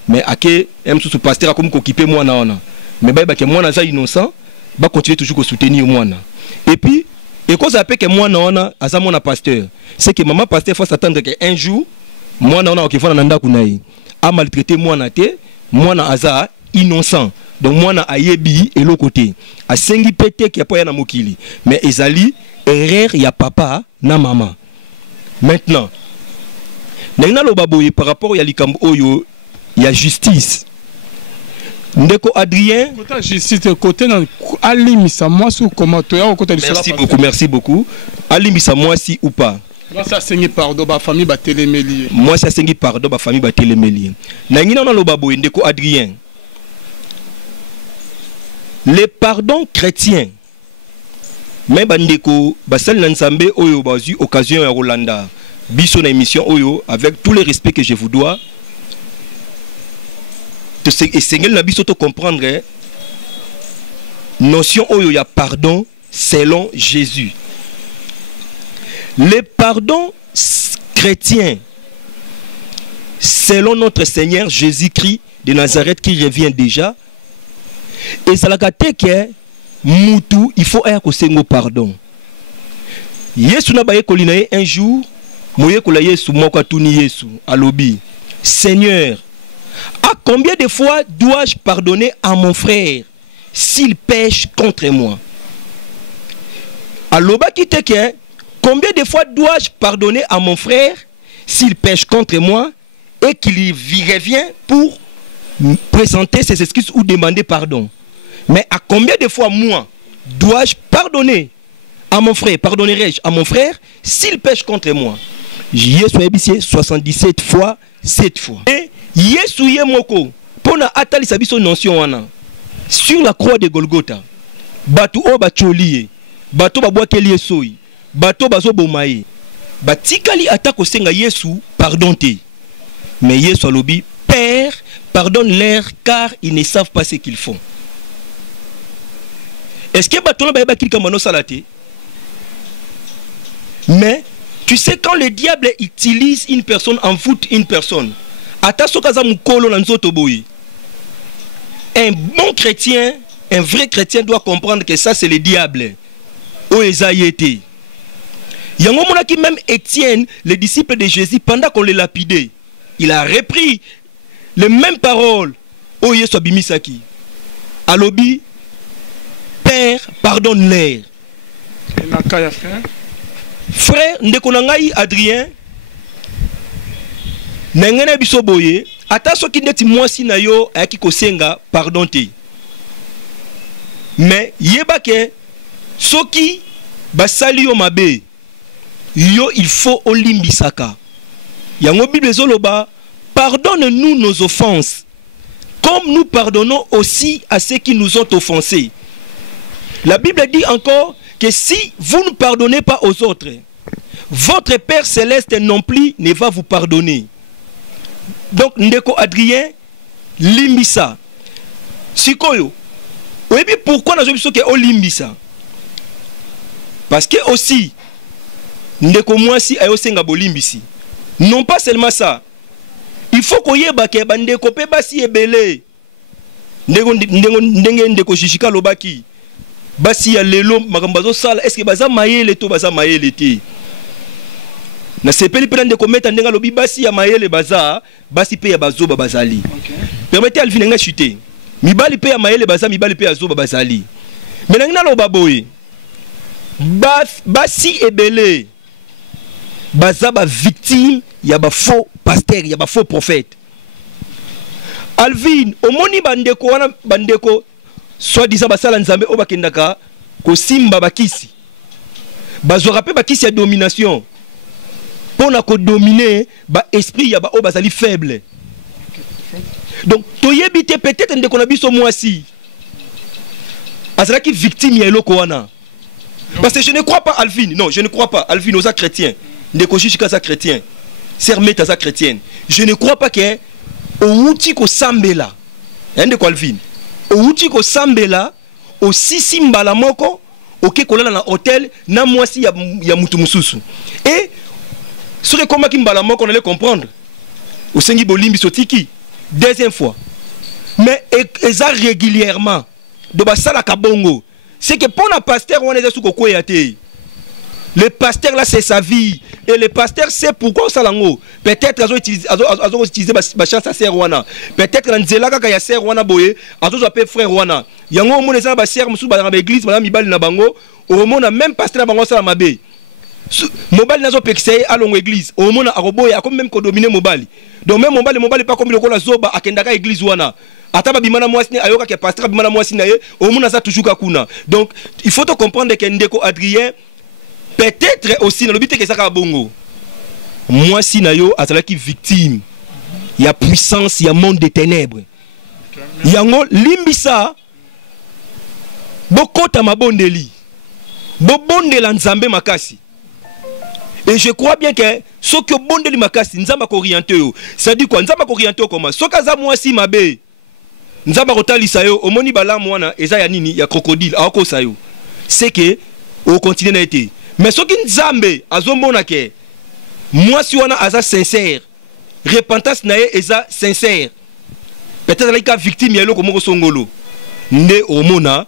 mais ake sous pasteur comme occuper mwana wana, mais ba ke mwana asa innocent ba continuer toujours ko soutenir mwana. Et puis et cause après que mwana wana asa mwana pasteur, c'est que maman pasteur faut s'attendre que un jour mwana wana okifana na ndako na ye a maltraité mwana te, mwana aza innocent, donc mwana ayebi et l'autre côté a sengi pété qui a pas na mokili, mais ezali erreur ya papa na maman. Maintenant nena lo baboye par rapport ya likambo oyo ya justice ndeko Adrien côté justice côté na alimisa moi sous comment toi côté de cela. Merci beaucoup alimisa moi si ou pas. Moi ça sengi pardon ba famille ba télémélier. Moi ça sengi pardon ba famille ba télémélier. Na ngina na lo baboye ndeko Adrien. Les pardons chrétiens, même bandeko basal nanzambe oyo bazu occasion ya Rolanda biso na émission oyo, avec tous les respects que je vous dois, et sengel na biso to comprendre notion oyo ya pardon selon Jésus. Les pardons chrétiens selon notre Seigneur Jésus-Christ de Nazareth qui revient déjà. Et ça l'a gâté que Moutou, il faut être au pardon. Yesu na baye kolinaye un jour, moye kola Yesu moko tuni Yesu alobi. Seigneur, à combien de fois dois-je pardonner à mon frère s'il pêche contre moi? Aloba kite ke, combien de fois dois-je pardonner à mon frère s'il pêche contre moi et qu'il revient pour présenter ses excuses ou demander pardon? Mais à combien de fois moi dois-je pardonner à mon frère, pardonnerai-je à mon frère s'il pêche contre moi? Yesu ebisi 77 fois 7 fois. Et Yesu ye moko pona atali sabiso notion wana sur la croix de Golgotha. Batu o bacholiye, batu babwakeli esoi, batu bazo bomaye. Batikali atako senga Yesu pardon te. Mais Yesu alobi, Père, pardonne-leur car ils ne savent pas ce qu'ils font. Est-ce que Batona Baïba Kilkamano Salate? Mais tu sais, quand le diable utilise une personne, envoûte une personne, un bon chrétien, un vrai chrétien doit comprendre que ça c'est le diable. Il y a un moment qui même Étienne, le disciple de Jésus, pendant qu'on le lapidait, il a repris les mêmes paroles. Oh Yesu Bimisaki. Alobi, Père, pardonne-les. Frère, ndekonangai Adrien, nengene biso boye, ata soki ndeti mwasi na yo ayaki kosenga pardon te. Mais yeba ke soki basali yo mabe, yo il faut olimbisaka. Yango Bible zoloba, pardonne-nous nos offenses, comme nous pardonnons aussi à ceux qui nous ont offensés. La Bible dit encore que si vous ne pardonnez pas aux autres, votre Père Céleste non plus ne va vous pardonner. Donc, Ndeko Adrien, limbisa. Sikoyo. Oui, mais pourquoi nous avons dit que limbisa? Parce que aussi, Ndeko Mwasi a aussi limbisi. Non pas seulement ça. Il faut qu'on y ait baké, Ndeko Pebasi et Belé. Ndeko Shishika Lobaki. Basi ya lelo makambazo sala, est-ce que baza mayele to baza mayele te? na sepeli pe ndeko meta ndenga lobi basi ya mayele baza basi pe ya bazoba bazali. Permettez Alvin nga chuter. Mibali pe ya mayele baza mibali pe ya zoba bazali. Mais na loba boye. Basi ebele baza ba victime ya ba faux pasteur ya ba faux prophète. Alvin omoni bandeko wana bandeko soi-disant basala nzambe o bakendaka ko simba bakisi. Bazora pe bakisi ya domination. Pour ko dominer ba esprit ya ba o bazali faible. Donc toyebite peut-être ndeko na biso mwasi. Azala ki victime ya eloko wana. Parce que je ne crois pas Alvin. Non, je ne crois pas Alvin aux chrétiens. Ndeko shishika za chrétien. Sermeta za chrétienne. Je ne crois pas que outi ko sambela. Ndeko Alvin. Outi ko sambela au sisi mbala moko oke kolala na hôtel na mwasi ya mutu mususu. Et sur les combats qui mbala moko on allait comprendre. Au sengi bolimbi sotiki. Deuxième fois. Mais ça régulièrement. De basala kabongo. C'est que pour le pasteur on est sous koko yate. Le pasteur là c'est sa vie et le pasteur sait pourquoi ça lango. Peut-être azo utiliser ba chance à ser wana. Peut-être nzela kaka ya ser wana boye, azo appelé frère wana. Yango mo neza ba ser musu ba na église ba mibali na bango, au mona même pasteur bango sala mabe. Mobali nazo pexé à longue église, au mona aroboye a comme même ko dominer mobali. Donc même mobali pas comme le kola zoba akendaka église wana. Ataba bimana mwasi ayoka ke pasteur bimana mwasi na ye, au mona za toujours kakuna. Donc il faut te comprendre que Ndeko Adrien peut-être aussi dans le but que ça ka bongo. Moi si na yo azalaki victime. Il y a puissance, il y a monde des ténèbres. Yango limbisa bokota mabondeli. Bobondela nzambe makasi. Et je crois bien que ce que bondeli makasi nzamba ko orienté yo. Ça dit quoi nzamba ko orienté comment? Soka za moi si mabe. Nzamba kotalisa yo omoni bala mwana eza ya nini ya crocodile akosa yo. C'est que au continent na été. Mais ce qui nzambe azomona ke moi si wana aza sincère repentance nae eza sincère peut-être la victime ya eloko moko songolo nde omona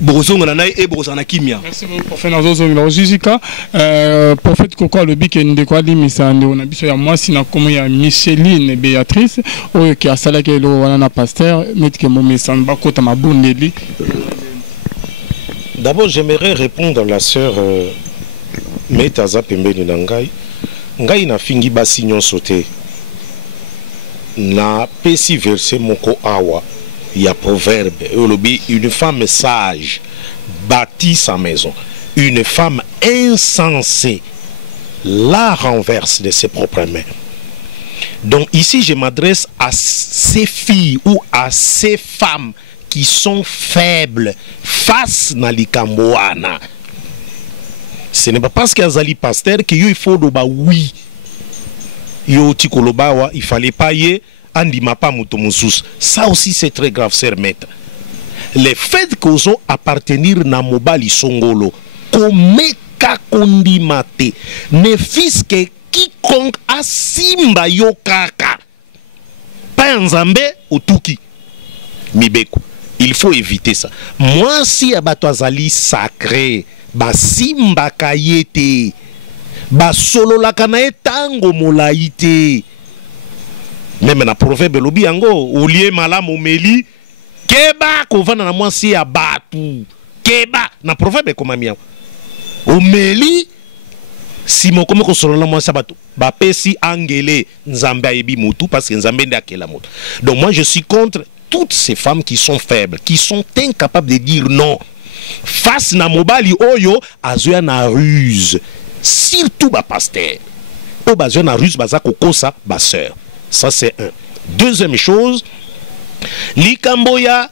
bozongana nae e bozana kimia. Merci beaucoup prophète nazozongela Jijika prophète koko lobi ke ndeko alimisa nde ona biso ya moi si na komo ya Micheline Béatrice oyo ki asala ke lo wana na pasteur metike mo mesana bakota mabondeli. D'abord j'aimerais répondre à la sœur Metaza pembeni na ngai. Ngai na fingi basi nyonso te. Na pesi verset moko awa ya proverbe. Une femme sage bâtit sa maison. Une femme insensée la renverse de ses propres mains. Donc ici je m'adresse à ces filles ou à ces femmes qui sont faibles face na likamboana. Ce n'est pas parce qu'il y a un pasteur qu'il faut dire oui. Il fallait pas y andima pas mutomoussous. Ça aussi c'est très grave, sœur maître. Le fait qu'ils ont appartenir na mobali songolo, comme kakondimate, ne fils que quiconque a simba yo kaka. Pas un zambé ou tuki. Mibeko. Il faut éviter ça. Moi si abato azali sacré, ba simba kayete, ba solo la kanae tango molaite. Même na proverbe lobi yango, olie malamu meli, keba kovana na moi si abatu, keba na proverbe komamia. O meli si mon comme ko solo la moi sabatu, ba pesi angele nzambe ayebi mutu parce que nzambe ndi akela mutu. Donc moi je suis contre toutes ces femmes qui sont faibles, qui sont incapables de dire non. Face na mobali oyo, azoya na ruse. Surtout ba pasteur. O bazoya na ruse, baza kokosa ba sœur. Ça c'est un. Deuxième chose, likamboya,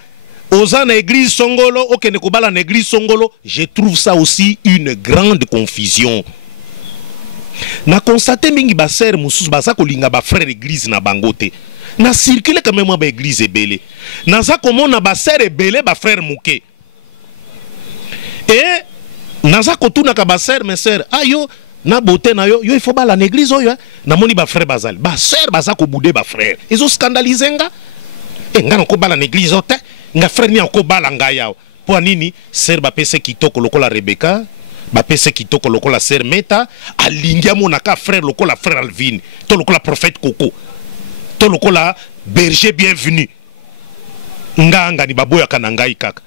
oza na église songolo, okene kobala na église songolo, je trouve ça aussi une grande confusion. Na constaté mingi ba sœur mususu baza kolinga ba frère église na bangote. Na circule quand même ba église ebele. Naza komona ba sœur ebele ba frère muke. Et naza kotuna ka ba sœur mes sœurs ayo na beauté na yo il faut ba la église oyo na moni ba frère bazali ba sœur baza ko bouder ba frère. Ils ont scandalisé nga. E nga ko ba la église ote nga frère ni ko ba la nga yao. Po nini sœur ba pese kitoko lokola Rebecca bapese kitoko lokola sœur Meta alingi amonaka frère lokola frère Alvin to lokola prophète Coco to lokola berger bienvenu nganga ni baboyaka na ngai kaka.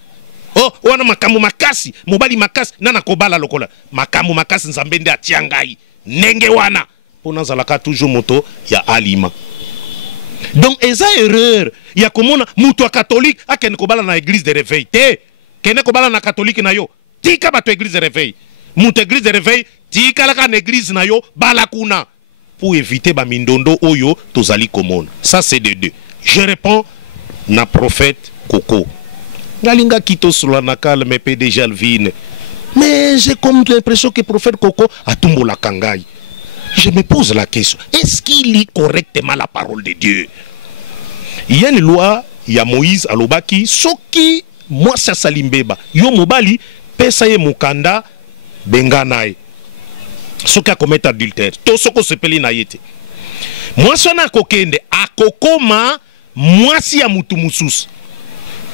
Oh wana makambo makasi mobali makasi nana kobala lokola makambo makasi nzambe nde atia ngai nenge wana pona zalaka toujours moto ya alima. Donc eza erreur ya komona mutu wa catholique akene kobala na église de réveil te kene kobala na catholique na yo tika bato église de réveil mutu église de réveil tika la kan église na yo bala kuna pour éviter ba mindondo oyo tozali komona. Ça c'est de deux. Je réponds na prophète Coco ngalinga kito sula na calme PDG Alvin, mais j'ai comme l'impression que prophète Coco a tumbo la kangai. Je me pose la question, est-ce qu'il lit correctement la parole de Dieu? Il y a une loi, il y a Moïse alobaki, soki moi ça salimbeba, yo mobali pesa ye mukanda benganae. Soki a commettre adultère, to soko sepeli na yete. Moi sona kokende akokoma moi si ya mutu mususu.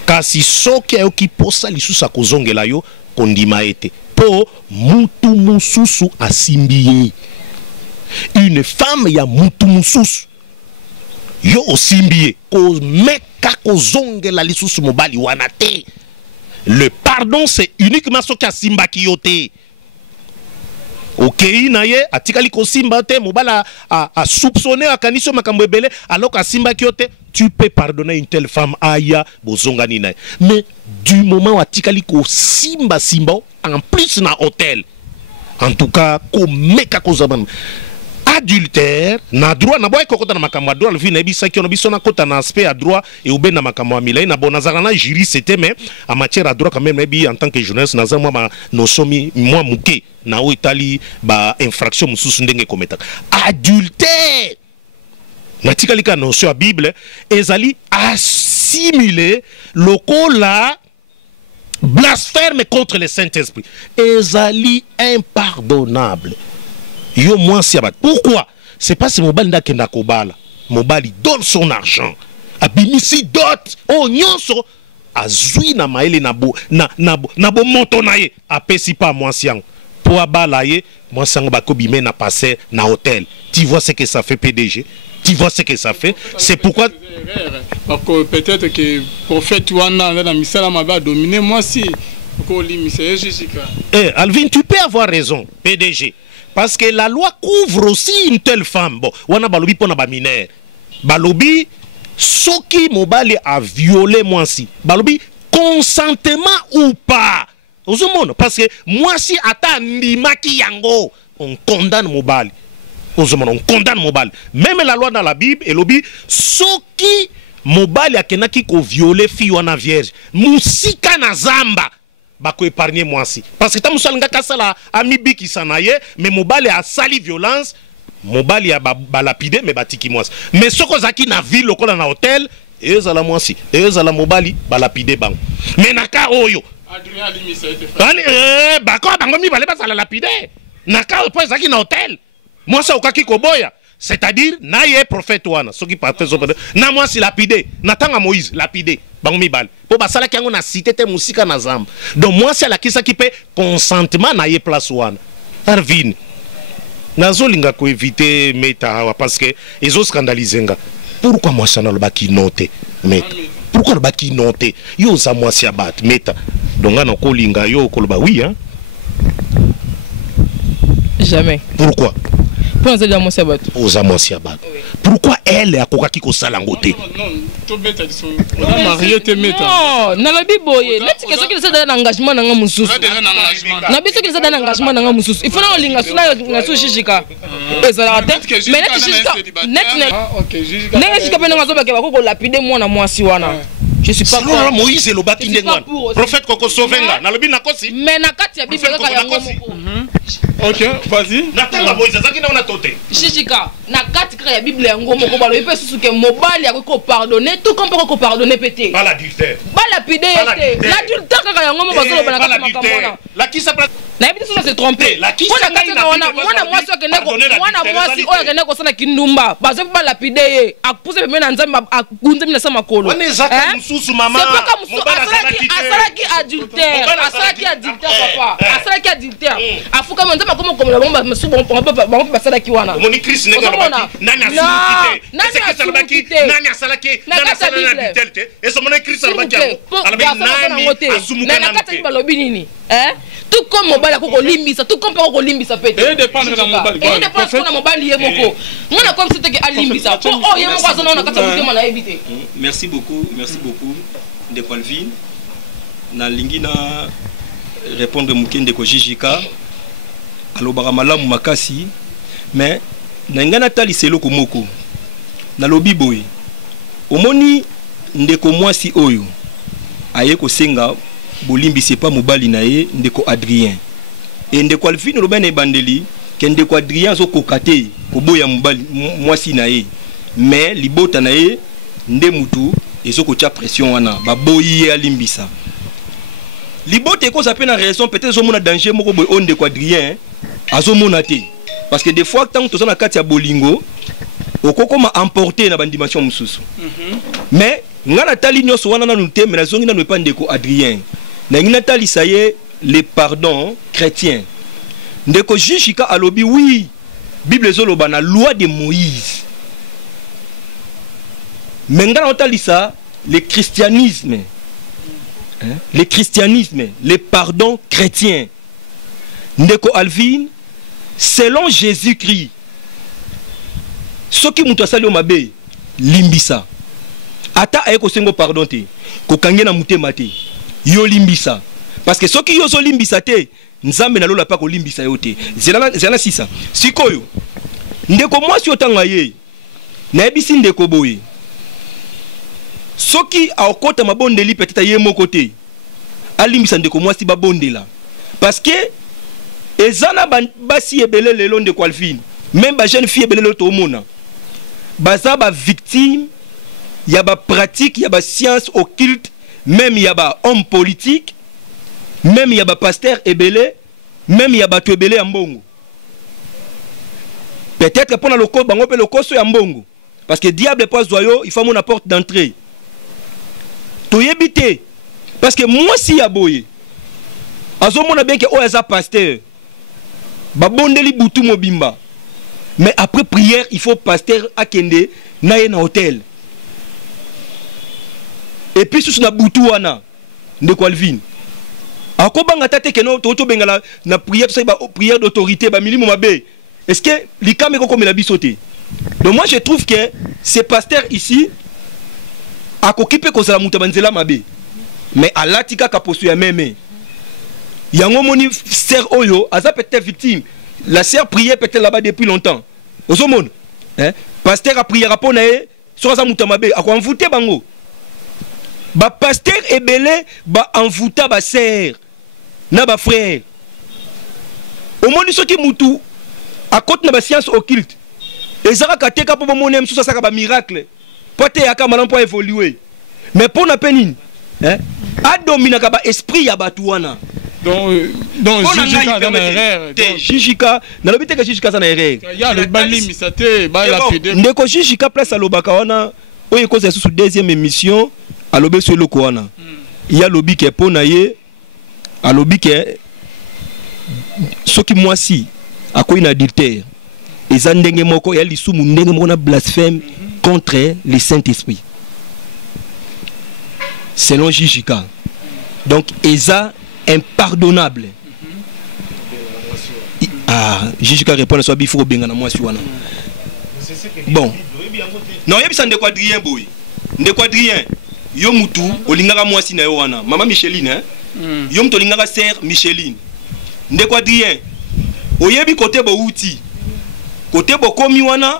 Kasi soki ayoki posa lisusu akozongela yo kondima ete po mutu mususu asimbiye. Une femme ya mutu mususu yo osimbiye ko meka kozongela lisusu mobali wana te. Le pardon c'est uniquement soki asimbaki yo te. Okay na ye atikali kosimba te mobala a soupçonné akaniso makambo ebele alors qu'asimbaki yo te, tu peux pardonner une telle femme aya bozongani na. Mais du moment où atikali kosimba simba en plus na hôtel, en tout cas ko meka kozabana adultère na droit na boy kokota na makambo droit le vina ebisa ki on biso na kota na aspect à droit et ou ben na makambo milai na bonazara na juriste c'était mais en matière à droit quand même ebi en tant que journaliste na za moi no somi moi muke na o Italie ba infraction mususu ndenge kometa adultère na tikalika notion à Bible ezali assimiler lokola blasphème contre le Saint-Esprit ezali impardonnable. Yo moins siabat. Pourquoi? C'est pas si mobali ndakenda kobala. Mobali donne son argent. Abimisi dot. Oh nyonso azui na maele na bo moto na ye. Apesi pas moi siang. Pour abala ye, moi siang bakobime na passer na hôtel. Tu vois ce que ça fait PDG? Tu vois ce que ça fait? C'est pourquoi peut-être que prophète Wana na misala maba dominer moi si ko limiter Jessica. Eh Alvin, tu peux avoir raison, PDG. Parce que la loi couvre aussi une telle femme. Bon, wana balobi pona ba mineur. Balobi soki mobali a violé moi si. Balobi consentement ou pas. Ozomona parce que moi si ata ndimaki yango, on condamne mobali. Ozomona on condamne mobali. Même la loi dans la Bible et lobi soki mobali akenaki ko violer fille wana vierge. Musika na zamba. Bako épargner moi si parce que tamu salinga kasala amibi kisanaye mais mobali a sali violence mobali a balapide mais batiki moi mais soko zaki na ville lokola na hôtel ezala moi si ezala mobali balapide bango mais naka oyo Adrien limisa ete fa bako bango mi baleba sala lapide naka po zaki na hôtel moi ça okaki koboya c'est-à-dire naye prophète wana soki parfait na moi si lapide natanga Moïse lapide bango mibale po basala ki yango na cité te musika na zamba donc moi c'est la kisa qui peut consentement na ye place wana Arvin nazolinga ko éviter meta parce que ezo scandaliser nga pourquoi moi ça na le baki noté meta pourquoi le baki noté yo za moi si abat meta donc na ko linga yo ko ba oui hein jamais pourquoi pourquoi elle a coca qui sala ngote non na la biboye leti que soki ça engagement nanga mususu na biso ki ça engagement nanga mususu il faut na linga suna na so shishika ezala tête mais net shishika net ne shishika pe nga zo ba ke ba ko lapide moi na moi si wana. Je suis pas pour Moïse et le baki ndengwana prophète Koko Sovenga na lobi nakosi mais na kati ya Bible ka yango moko. OK, vas-y. Natanga Moïse zaki na tote. Shishika na kati ka ya Bible yango moko ba lobi pe susu ke mobali ko pardonner tout comme ko pardonner pété. Pas l'adultère. Pas lapide été. L'adultère ka yango moko ba zo ba na kati makamona. La qui s'appelle na biso se tromper. La qui s'appelle mwana mwasi oyo kende ko sana kindumba ba zo ba lapide ye akuse pe na nzambe akunze mina sama kolo. Maman, asalaki adultère papa asalaki adultère afuka monza makoma komela bomba masu bomba basala ki wana moni Christ nenga robaki nani asukite nani asalaki nani asalaki adultère et so moni Christ robaki alabi nani azumuka na kata balobi nini tout comme mobali akoko limbisa tout comme pas ko limbisa pete et dépendre na mobali et dépendre na mobali ye moko ngona comme c'était que alimbisa po oh ye moko azona na kata mutema na ebité. Merci beaucoup de Palvin na lingi na répondre mukende ko jijika alobaka malamu makasi mais na ngana tali selo ko moko na lobi boy omoni ndeko mwasi oyo aye ko senga bolimbi c'est pas mobali na ye ndeko Adrien et ndeko Alvin lobene bandeli ke ndeko Adrien zo kokate ko boya mobali mwasi na ye mais libota na ye nde mutu ezoko tia pression wana baboyi ye alimbisa libote ko ça peut na raison peut-être zo mona danger moko boy onde ko Adrien azo mona te parce que des fois tant to na kati ya bolingo okoko ma emporter na bandimension mususu mais ngana tali nyoso wana na nute mais na zongi na no pa ndeko Adrien na ngina tali ça y est les pardons chrétiens ndeko jishika alobi oui Bible zoloba na loi de Moïse mais ngana tali ça le christianisme les pardons chrétiens ndeko Alvin selon Jésus-Christ ce qui mutu asali mabe limbisa ata ayeko sengo pardon te ko kangena mutema te yo limbisa parce que ce qui yo so limbisa te nzambe na lola pa ko limbisa yo te zela sisa sikoyo ndeko mwasi otanga ye na ebisi ndeko boye soki aokota mabondeli peut-être ye moko te alimbisa ndeko mwasi babondela parce que ezana basi ebele lelo ndeko Alvin même ba jeune fille ebele lelo to mona baza ba victime ya ba pratique ya ba science occulte même ya ba homme politique même ya ba pasteur ebele même ya ba to ebele ya mbongo peut-être pour na loko bango pe lokoso ya mbongo parce que diable pas zoyo il faut mon porte d'entrée to yebite parce que moi si ya boye azomona bien que oyaza pasteur ba bondeli butu mobimba mais après prière il faut pasteur akende na ye na hôtel et puis sous na butu wana ndeko Alvin akobanga tate keno to bengala na prière ça ba prière d'autorité ba milimo mabe est-ce que likame ko komela bisoté donc moi je trouve que ces pasteurs ici akokipe ko sala muta banzela mabe mais alatika kaposo ya meme yango moni sœur oyo aza peut-être victime la sœur priait peut-être là-bas depuis longtemps ozomona pasteur a prié rapona e so aza muta mabe ako envoûter bango ba pasteur ebele ba envoûta ba sœur na ba frère omoni soki mutu akote na ba science occulte ezaka kateka po bomone msusa saka ba miracle pote yaka malam po évoluer mais pour na penine adomina ka ba esprit ya batu wana donc jijika na erreur jijika na lobite ka jijika na erreur ya le bali misate ba la pede ndeko jijika place alobaka wana oyo koza sous deuxième émission alobe sur le wana ya lobi ke pona ye alobi ke soki mwasi akoyi na adultère eza ndenge moko ya lisumu ndenge moko na blasphème contre le Saint-Esprit selon Jijika donc eza impardonnable Jijika répond à soi bifo benga na mwasi wana bon non yebisa ndeko Adrien boy ndeko Adrien yo mutu olingaka mwasi na yo wana mama Micheline yo mutu olingaka sœur Micheline ndeko Adrien oyebi côté bo uti côté bo komi wana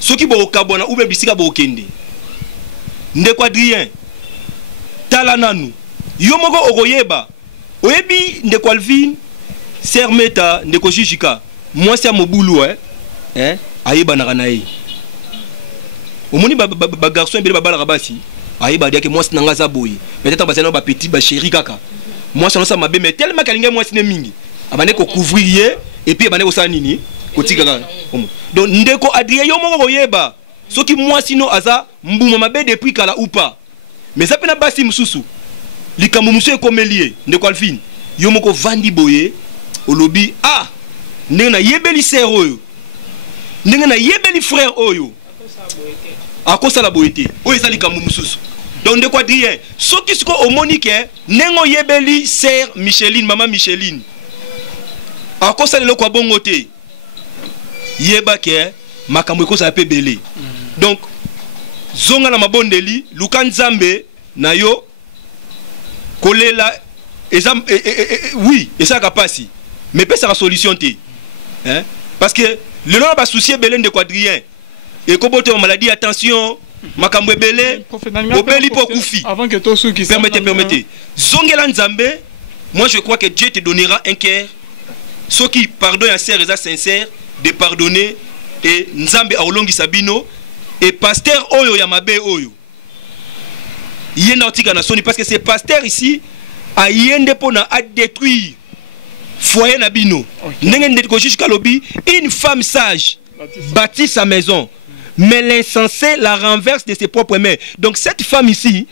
soki bo kabona ube bisika bo kende ndeko Adrien tala nanu yo moko okoyeba oyebi ndeko Alvin sœur Meta ndeko Jijika mwasi ya mobulu ayeba na kana ye omoni ba garçon ebele babala basi ayeba dia ke mwasi nanga za boye peut-être bazana ba petit ba chéri kaka mwasi no sa mabe mais tellement kalinga mwasi ne mingi abane ko couvrir et puis abane ko sa nini ko tika donc ndeko Adrien yo moko koyeba soki mwasi no aza mbuma mabe depuis kala ou pas mais ça pena basi mususu likambo musu ekomelie ndeko Alvin yo moko vandi boye olobi ah ndenge na yebeli sœur oyo ndenge na yebeli frère oyo akosala boye te oyo ezali kambo mosusu. Donc de quoi dire soki siko omoni ke ndenge yebeli sœur Micheline maman Micheline akosala eloko bongo te yeba ke makambo ekosala pe belé. Donc zonga na mabondeli luka nzambe na yo kolela oui et ça capacité mais peut ça solution te hein parce que le nom va soucier belé de quadrien et kobote maladie attention makambo belé obeli po kufi avant que tout ceux qui permettez zongela nzambe. Moi je crois que Dieu te donnera un cœur ceux qui pardonnent à sœur sincère de pardonner et nzambe aolongi sabino et pasteur oyo ya mabe oyo yenda otika na soni parce que c'est pasteur ici a yende pona a détruire foyer na bino ndenge ndeti ko jusqu'à lobby une femme sage bâtit sa maison mais l'insensé la renverse de ses propres mains. Donc cette femme ici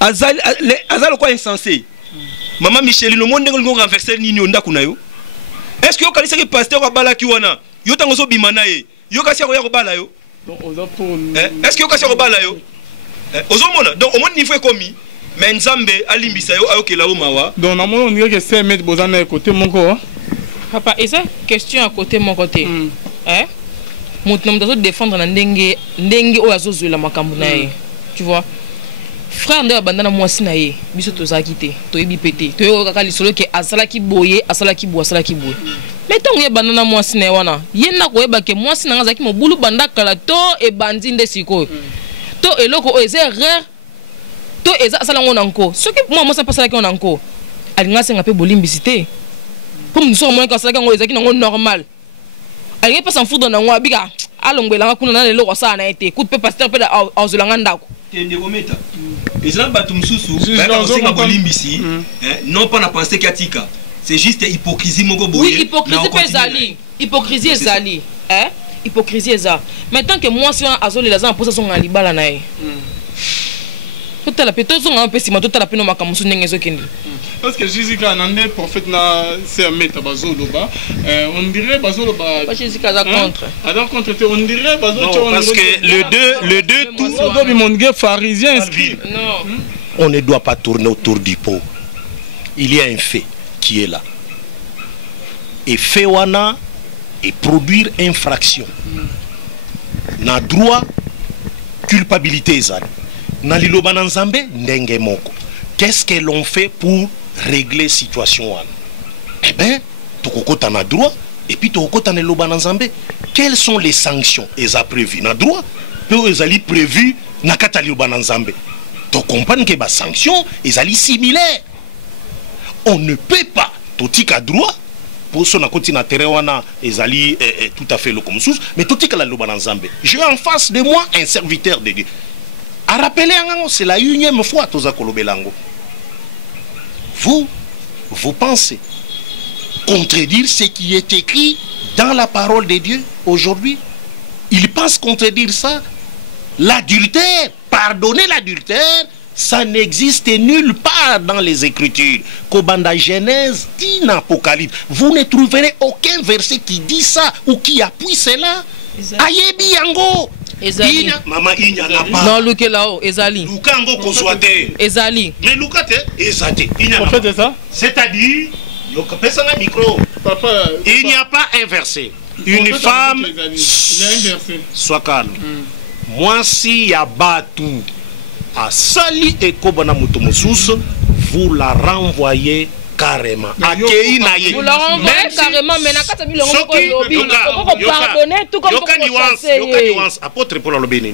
azal quoi insensé maman Micheline le monde ngo renverser nini ndako na yo. Est-ce que yo kalisa ki pasteur wa bala ki wana yo tango so bimana ye yo kasi ko ya ko bala yo. Est-ce que yo kasi ko bala yo ozomona donc au moins niveau commis mais nzambe alimbisa yo ayokela o mawa. Donc na mona on dirait que c'est mettre bozana côté mon ko papa et ça question à côté mon côté hein monte nom de défendre na ndenge o azozula makambo na ye tu vois frère nde abandana mwasi na ye biso tozaki te toyebi pete toyo kaka lisolo ke asalaki boye asalaki boye mais tango ye bandana mwasi na ye wana ye na koyeba ke mwasi na nga azalaki mobulu banda kala to ebandi nde sikoyo to eloko oyo eza erreur to eza asalango na nko soki mwa mwasi apasalaki ngo na nko alinga asenga mpe bolimbisi te mpo mosusu amonaki asalaki yango ezalaki nango normal alingi mpe sanfudo nango abika alongwelanga kuna na lelo asala na ye te kutu mpe pasteur mpe azolanga ndako tende kometa ezala bato mosusu baosenga bolimbisi non pas na pensé katika c'est juste hypocrisie moko boye. Oui, hypocrisie pe ezali hypocrisie ezali hypocrisie eza mais tant que moi si azolela za mposa songa libala na ye totala pe tozonga mpe sima totala pe no makambo so ndenge ezokende parce que Jésus quand on prophète na c'est meta bazoloba on dirait bazoloba Jésus kaza contre alors contre on dirait bazoloba parce que le deux tout le monde pharisien non on ne doit pas tourner autour du pot. Il y a un fait qui est là et fait wana et produire infraction na droit culpabilité ezali na liloba na nzambe ndenge moko. Qu'est-ce que l'on fait pour régler situation wana? Eh ben tokokota na droit et puis tokokota na liloba na nzambe. Quelles sont les sanctions eza prévues na droit pe ezali prévu na kata liloba na nzambe? To comprendre que ba sanction ezali similaire. On ne peut pas totika droit pour son côté na terrain wana ezali tout à fait le comme sous mais totika la liloba na nzambe. J'ai en face de moi un serviteur de Dieu. À rappeler, c'est la 1e fois que vous pensez contredire ce qui est écrit dans la parole de Dieu aujourd'hui? Il pense contredire ça. L'adultère, pardonner l'adultère, ça n'existe nulle part dans les Écritures. Kobanda Genèse dit dans Apocalypse. Vous ne trouverez aucun verset qui dit ça ou qui appuie cela. Ayebi yango. Ezali mama inya na pa non luke lao ezali luka ngo kozwate ezali mais luka te ezate inya en fait ça c'est-à-dire yo kapesa na micro papa il n'y a pas un verset une femme il y a un verset sois calme moi si ya batu a sali et kobana muto mosusu vous la renvoyez carrément accueilli na ye vous la renvoyez carrément mais na kata bilongo ko lobi ko pardonner tout comme yoka nuance apôtre pour le bénin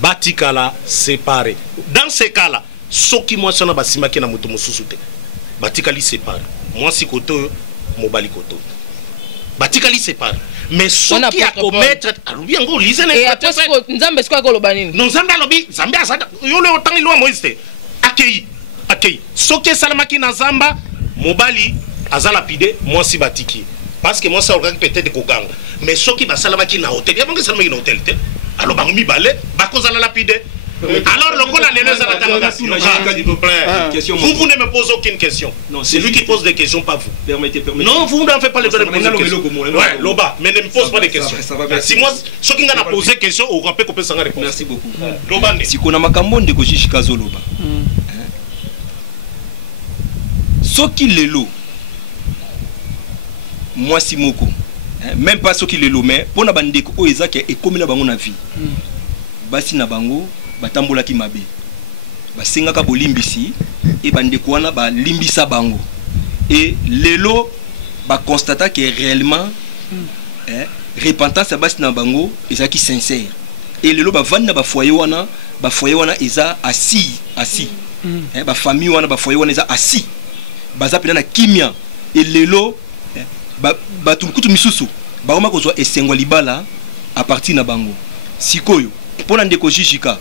batikala séparé dans ces cas là soki moi sona basima ki na muto mosusu te batikali séparé moi si koto mobali koto batikali séparé mais soki a commettre alubi ngo lise na et après nzambe siko ko loba nini non nzambe alobi nzambe asada yo le otangi loi Moïse accueilli soki salamaki na zamba mobali azala pide moi si batiki parce que moi ça organise peut-être koganga mais soki basalamaki na hôtel ya bango salamaki na hôtel te alors bango mibale bakozala lapide Alors, le coup, s'il vous plaît. Vous ne me posez aucune question. C'est lui qui pose des questions, pas vous. Permettez. Non, vous n'en faites pas les vraies questions. Ouais, Loba, mais ne me pose pas de questions. Si moi, ceux qui n'ont pas posé des questions, on peut couper sans réponse. Merci beaucoup. Loba, si on a makambo de Koji Kazo Loba. Ce qui les lots, moi si moko. Même pas ce qui les lots, mais pour la bande de Oeza qui est comme la bango na vie. Basi na bango, batambola ki mabe. Basenga ka bolimbisi et bande ko wana ba limbisa bango. Et lelo ba constata que réellement repentance basi na bango ezaki sincère. Et lelo ba vanda ba foyer wana eza assis. Ba famille wana ba foyer wana eza assis. Baza pena na kimia et lelo ba tulkutu misusu ba oma ko zo esengwa libala à partir na bango. Sikoyo pona ndeko jijika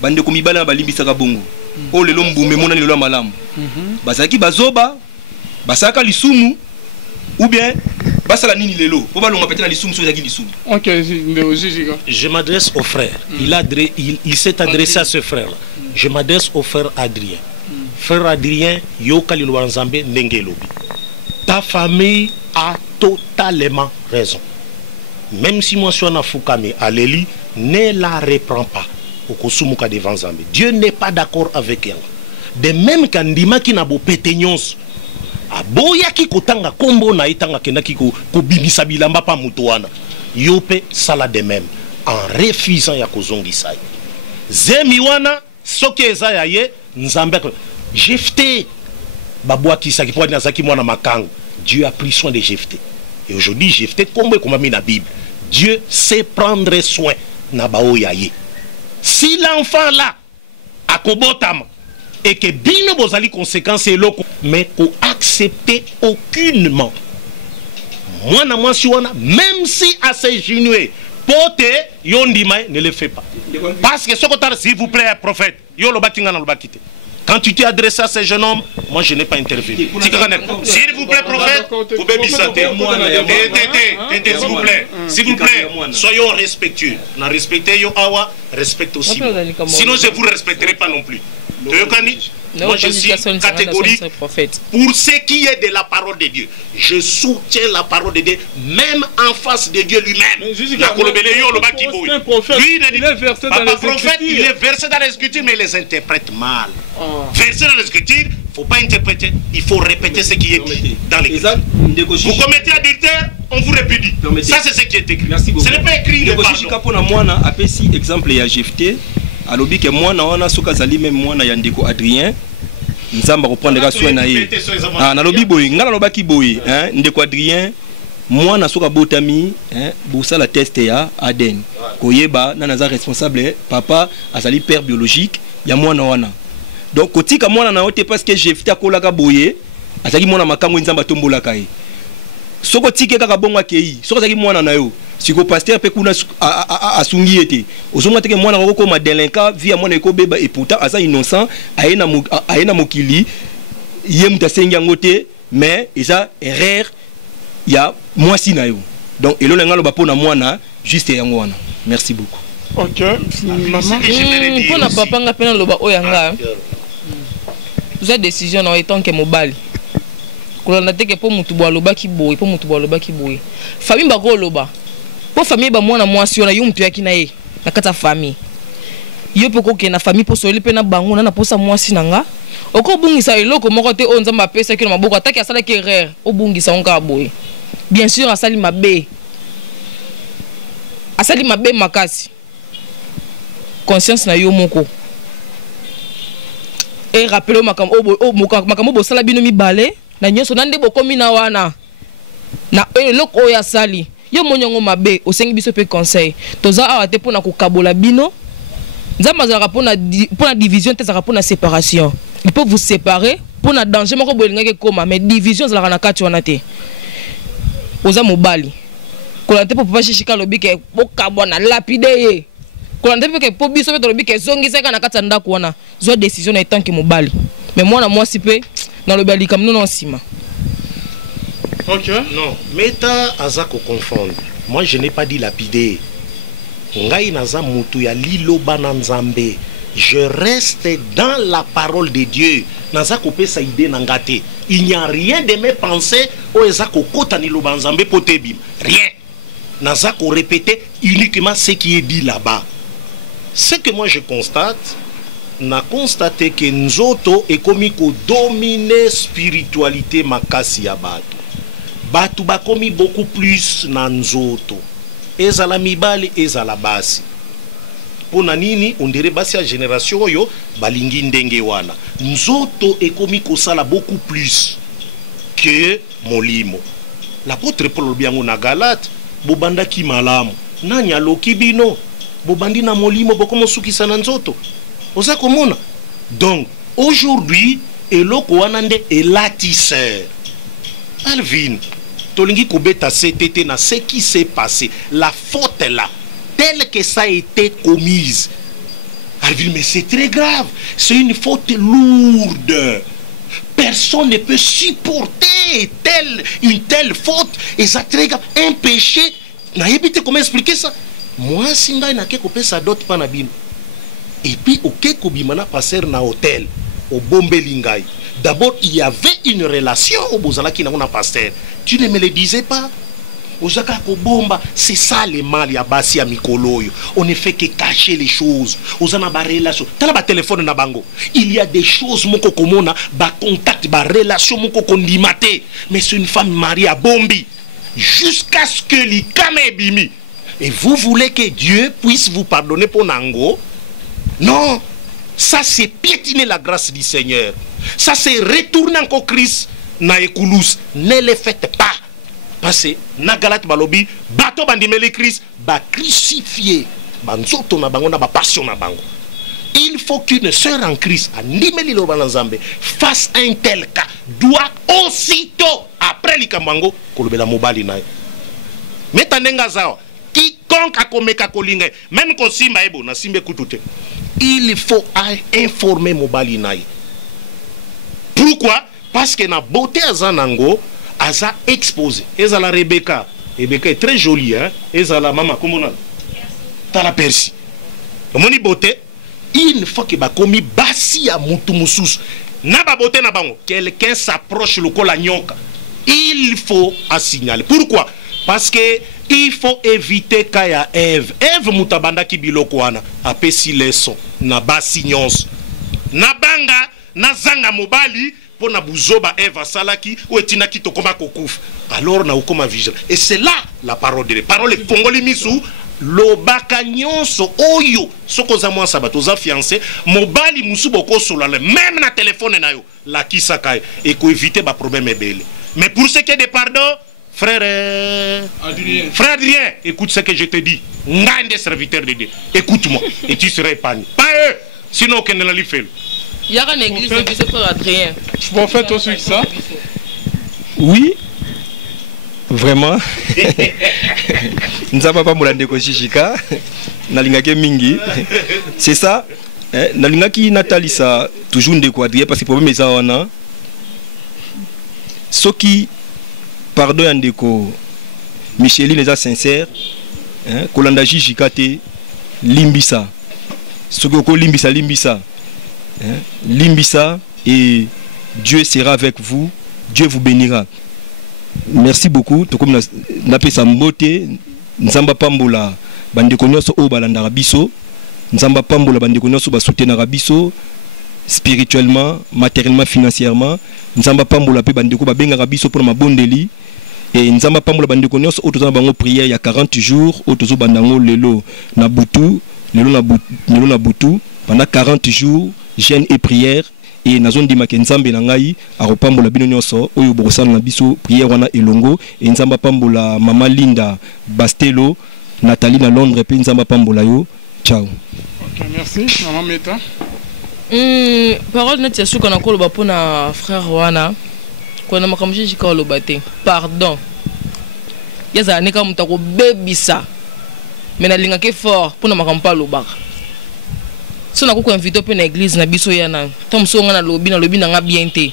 bande ko mibala balimbisa ka bongo. O lelo mbume mona lelo malamu. Bazaki bazoba basaka lisumu ou bien basala nini lelo po balonga peut-être na lisumu so ezaki lisumu. OK, ndeko jijika. Je m'adresse au frère. Il s'est adressé à ce frère là. Je m'adresse au frère Adrien. Frère Adrien, Yokali Luanzambe Nengelobi. Ta famille a totalement raison. Même si moi je suis en Fukame, Aléli, ne la reprend pas. Okosumuka devant Zambé. Dieu n'est pas d'accord avec elle. De même qu'Andima qui n'a beau pétényons. Aboya ki kotanga kombo na itanga kenaki ko bimisa bilamba pa mutuana. Yope sala de même. En refusant ya kozongisai. Zemiwana soke eza ya ye nzambe jephté babwa kisaki po nazaki mwana makango. Dieu a pris soin de Jephté. Et aujourd'hui Jephté comme mis dans la Bible. Dieu sait prendre soin na baoya ye. Si l'enfant là a kobotama et que bino bozali conséquences et loko mais ko accepter aucunement. Moi na moi si wana même si à ses genoux pote yondima ne le fait pas. Parce que ce que s'il vous plaît prophète yo lo bakinga na lo bakite. Quand tu t'es adressé à ces jeunes hommes, moi je n'ai pas intervenu. S'il vous plaît, prophète, vous pouvez m'issater. S'il vous plaît, soyons respectueux. On a respecté yo awa, respecte aussi. Sinon je ne vous respecterai pas non plus. Moi je suis catégorique pour ce qui est de la parole de Dieu. Je soutiens la parole de Dieu, même en face de Dieu lui-même. Lui, il est versé dans les Écritures. Il est versé dans les Écritures, mais il les interprète mal. Versé dans les Écritures, il ne faut pas interpréter, il faut répéter ce qui est dit dans l'Écriture. Vous commettez adultère, on vous répudie. Ça c'est ce qui est écrit. Ce n'est pas écrit. Exemple, il y a Jephté. Alobi ke mwana wana soka zali même mwana ya ndeko Adrien nzamba reprendre soin na ye nalobi boy ngala lobaki boy ndeko Adrien mwana soka botami bosa la test ya Aden koyeba na naza responsable papa azali père biologique ya mwana wana donc kotika mwana na ote parce que Jephté akolaka boye azali mwana makambo nzamba tombolaka ye soko tike kaka bongo akei soko azali mwana na yo siko pasteur pe kuna asungi ete ozonga teke mwana ko ma délinquant via mwana ko beba et pourtant asa innocent ayena mokili yem ta sengi ngote mais eza erreur ya mwasi na yo donc elolo ngalo ba pona mwana juste yango wana merci beaucoup. OK maman pona papa nga pena loba oyanga za décision na etant que mobali kolanda teke po mutu bwa loba ki boy po mutu bwa loba ki boy famille ba ko loba po famille ba mwana mwasi ona yo mutu yaki na ye na kata famille yo pe ko ke na famille po soli pe na bango na posa mwasi nanga oko bungisa eloko moko te o nzamba pesa ki na maboko ataki asala ki erreur o bungisa onka boy bien sûr asali mabe makasi conscience na yo moko et rappelez makambo bo sala bino mibale na nyonso na ndebo komi na wana na eloko ya sali yo monyongo mabe osengi biso pe conseil toza awa te pona kokabola bino nzamba za pona division te za pona séparation il peut vous séparer pona danger moko bolingaki koma mais division za na kati wana te oza mobali kolante po papa shishika lobike bokabwa na lapide ye kolante pe po biso pe to lobike zongisa kana kati ndako wana zo décision na etant que mobali mais moi na mwasi pe na lobali comme nous non sima. OK non meta azako confondre. Moi je n'ai pas dit lapider. Ngai naza mutu ya liloba na nzambe. je reste dans la parole de Dieu. Naza kopesa idée nangate. Il n'y a rien de mes pensées o ezako kotani lobanzambe potebim. Rien. Naza ko répéter uniquement ce qui est dit là-bas. Ce que moi je constate, n'a constaté que nzoto est comme ko dominer spiritualité makasi ya batu. Batu ba komi beaucoup plus na nzoto. Ezala mibali ezala basi. Pona nini ondere basi ya génération oyo balingi ndenge wana. Nzoto ekomi kosala beaucoup plus que molimo. L'apôtre Paul biango na Galate bobanda ki malamu. Nani aloki bino bobandi na molimo bokomo sukisa na nzoto. Oza komona. Donc aujourd'hui eloko wana nde elatisseur. Alvin tolingi kobeta CTT na ce qui s'est passé. La faute là telle que ça a été commise. Alvin, mais c'est très grave. C'est une faute lourde. Personne ne peut supporter une telle faute. Et ça très grave. Un péché. Comment expliquer ça? Moi, si je ne ça d'autres pas nabino. Et puis, au Kekobimana passer na hôtel, au Bombelingai. D'abord, il y avait une relation au Bozala qui n'a pas pasteur. Tu ne me le disais pas? C'est ça le mal ya basi ya mikolo. On ne fait que cacher les choses. Ozana ba relation. Tala ba téléphone na bango. Il y a des choses moko komona ba contact ba relation moko kondimate. Mais c'est une femme mariée à Bombi jusqu'à ce que l'ikame bimi. Et vous voulez que Dieu puisse vous pardonner pour Nango? Non. Ça c'est piétiner la grâce du Seigneur. Ça c'est retourner encore Christ na ekulus. Ne le faites pas. Parce que na Galate balobi bato bandimeli Christ ba crucifié banzoto na bango na ba passion na bango. Il faut qu'une sœur en Christ andimeli lo banzambe face à un tel cas doit aussitôt après likambango kolobela mobali na. Metanenga zao quiconque akomeka kolinga même ko simba ebo na simbe kutute. Il faut informer mobali na. Pourquoi? Parce que na beauté azanango Aza exposé. Eza la Rebecca. Rebecca est très jolie, hein. Eza la maman, comment on a? T'as la Persie. Moni beauté. Une fois que ba komi basi ya mutu musus. Na ba beauté na bango. Quelqu'un s'approche le col à nyoka. Il faut assignaler. Pourquoi? Parce que il faut éviter kaya Ève. Ève mutabanda ki biloko wana. Apesi leçon. Na basi nyonso. Na banga. Na zanga mobali. Na buzoba Eva salaki ou etinaki tokoma kokuf. Alors na ukoma vigilant. Et c'est là la parole de Dieu. Parole kongoli misu lobaka nyonso oyo soko za mwa sabato za fiancé mobali musu boko solale même na téléphone na yo la kisaka et ko éviter ba problème ebele. Mais pour ce qui est de pardon, frère Adrien, écoute ce que je te dis. Ngai des serviteurs de Dieu. Écoute-moi et tu seras épargné. Pas eux, sinon qu'on ne l'a fait. Il y a une église de Bissau frère Adrien. Prophète aussi ça? Oui. Vraiment. Nous avons pas moulande ko shishika. Nalingake mingi. C'est ça. Nalingaki Natalisa toujours ndeko Adrien parce que problème est ça wana. Soki pardon yandeko Micheline est sincère. Kolanda shishika te limbisa. Soki ko limbisa. Limbisa et Dieu sera avec vous, Dieu vous bénira. Merci beaucoup. To comme na pesa mbote nzamba pambola bandeko nyonso o balanda biso, nzamba pambola bandeko nyonso ba soutenir biso spirituellement, matériellement, financièrement, nzamba pambola pe bandeko ba benga biso pour mabondeli et nzamba pambola bandeko nyonso o tozana bango prière il y a 40 jours o tozo bandango lelo na butu pendant 40 jours jeûne et prière et na zone dimake nzambe na ngai akopambola bino nyonso oyo bokosala na biso prière wana elongo et nzamba pambola mama Linda Bastelo Nathalie na Londres pe nzamba pambola yo. Ciao. OK, merci maman Meta. Parole net ya suka na koloba pona frère wana kona makamji jika lobate pardon yaza neka mutako bebisa mena lingake fort pona makampa lobaka. Si on a invité pour une église na biso yana tom so nga na lobi na nga bien te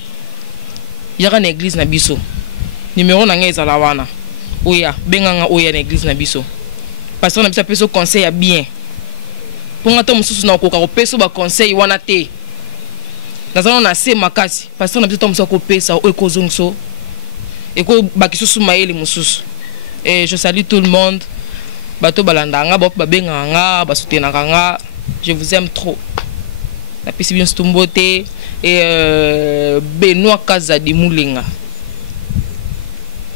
yaka na église na biso numéro na nga ezala wana oya benga nga oya na église na biso parce que on a besoin de conseil ya bien Pour nga to mususu na koka kopesa ba conseil wana te. Nazana na se makasi parce que na biso to mususu kopesa o ekozongso. Eko bakisusu maele mususu. Et je salue tout le monde. Bato balandanga ba benganga ba soutenanga nga. Je vous aime trop. La pisi bien stumbote et Benoît Kazadi Moulinga.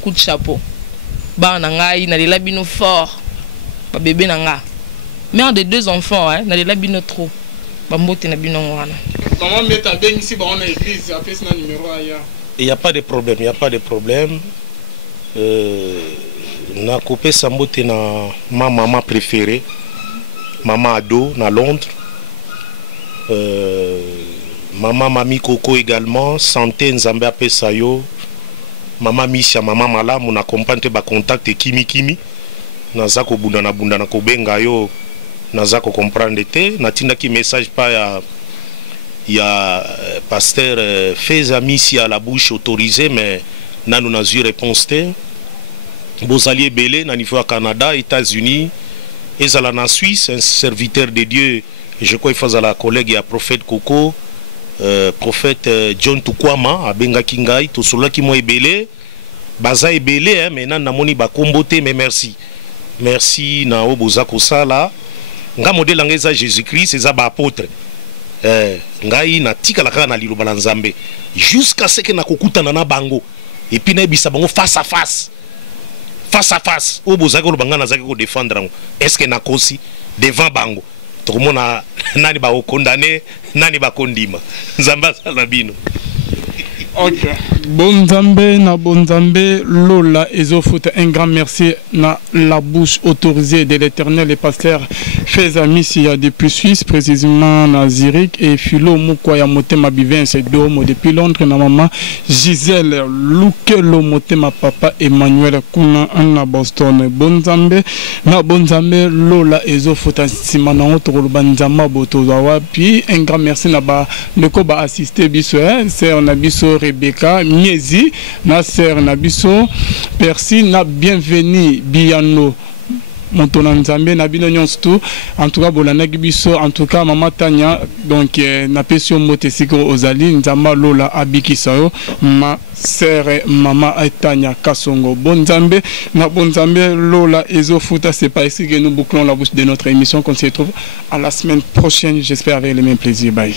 Coup de chapeau. Ba nanga ina lela bino fort. Ba bébé nanga. Mère de 2 enfants, hein, na lela bino trop. Ba mbote na bino wana. Comment mettre à ben ici on a église après ce numéro ailleurs. Il n'y a pas de problème, il n'y a pas de problème. Na coupé sambote na ma maman préférée, maman ado na Londres. Maman Mami Coco également, santé Nzambe apesa yo. Maman Misha, maman Malamu na compagne ba contact kimi kimi. Naza ko bunda na ko benga yo. Naza ko comprendre te. Natinda ki message pa ya pasteur Feza Misi à la bouche autorisée mais nanu na eu réponse te. Bozali belé na niveau à Canada, États-Unis, ezala na Suisse, un serviteur de Dieu. Je crois qu'il faut à la collègue et à prophète Coco, prophète John Tukwama, à Benga Kingai, tout cela qui m'a ébélé. Baza ébélé, hein, mais nan namoni ba kombote, mais merci. Merci na oboza kosala. Nga modèle angeza Jésus-Christ, c'est ba apôtre. Ngai na tika la kaka na liloba na Nzambe. Jusqu'à ce que na kokutana na bango. Et puis na bisa bango face à face. Face à face. Oboza ko banga na zaki ko défendre. Est-ce que na kosi devant bango? Tout le monde a nani ba condamné, nani ba kondima. Nzamba salabino. Ok. Bonzambe na Bonzambe Lola Ezofoot, un grand merci na la bouche autorisée de l'Éternel et pasteur Feza Misia depuis Suisse, précisément na Zurich et Philo Mukwaya Motema Bivens Domo depuis Londres na maman Gisèle Lukelo Motema papa Emmanuel Kuna na Boston. Bonzambe na Bonzambe Lola Ezofoot simana otoro banzama botozawa puis un grand merci na ba ndeko ba assister biso c'est on a biso Rebecca Miezi na sœur Nabiso Percy na bienvenue Biano Montona Nzambe na bino nyonso en tout cas bolana biso en tout cas maman Tanya donc na pesio motesiko ozali Nzamba Lola abikisayo ma sœur maman Tanya Kasongo Bonzambe na Bonzambe Lola Ezofuta. C'est pas ici que nous bouclons la bouche de notre émission qu'on se retrouve à la semaine prochaine, j'espère avec le même plaisir. Bye.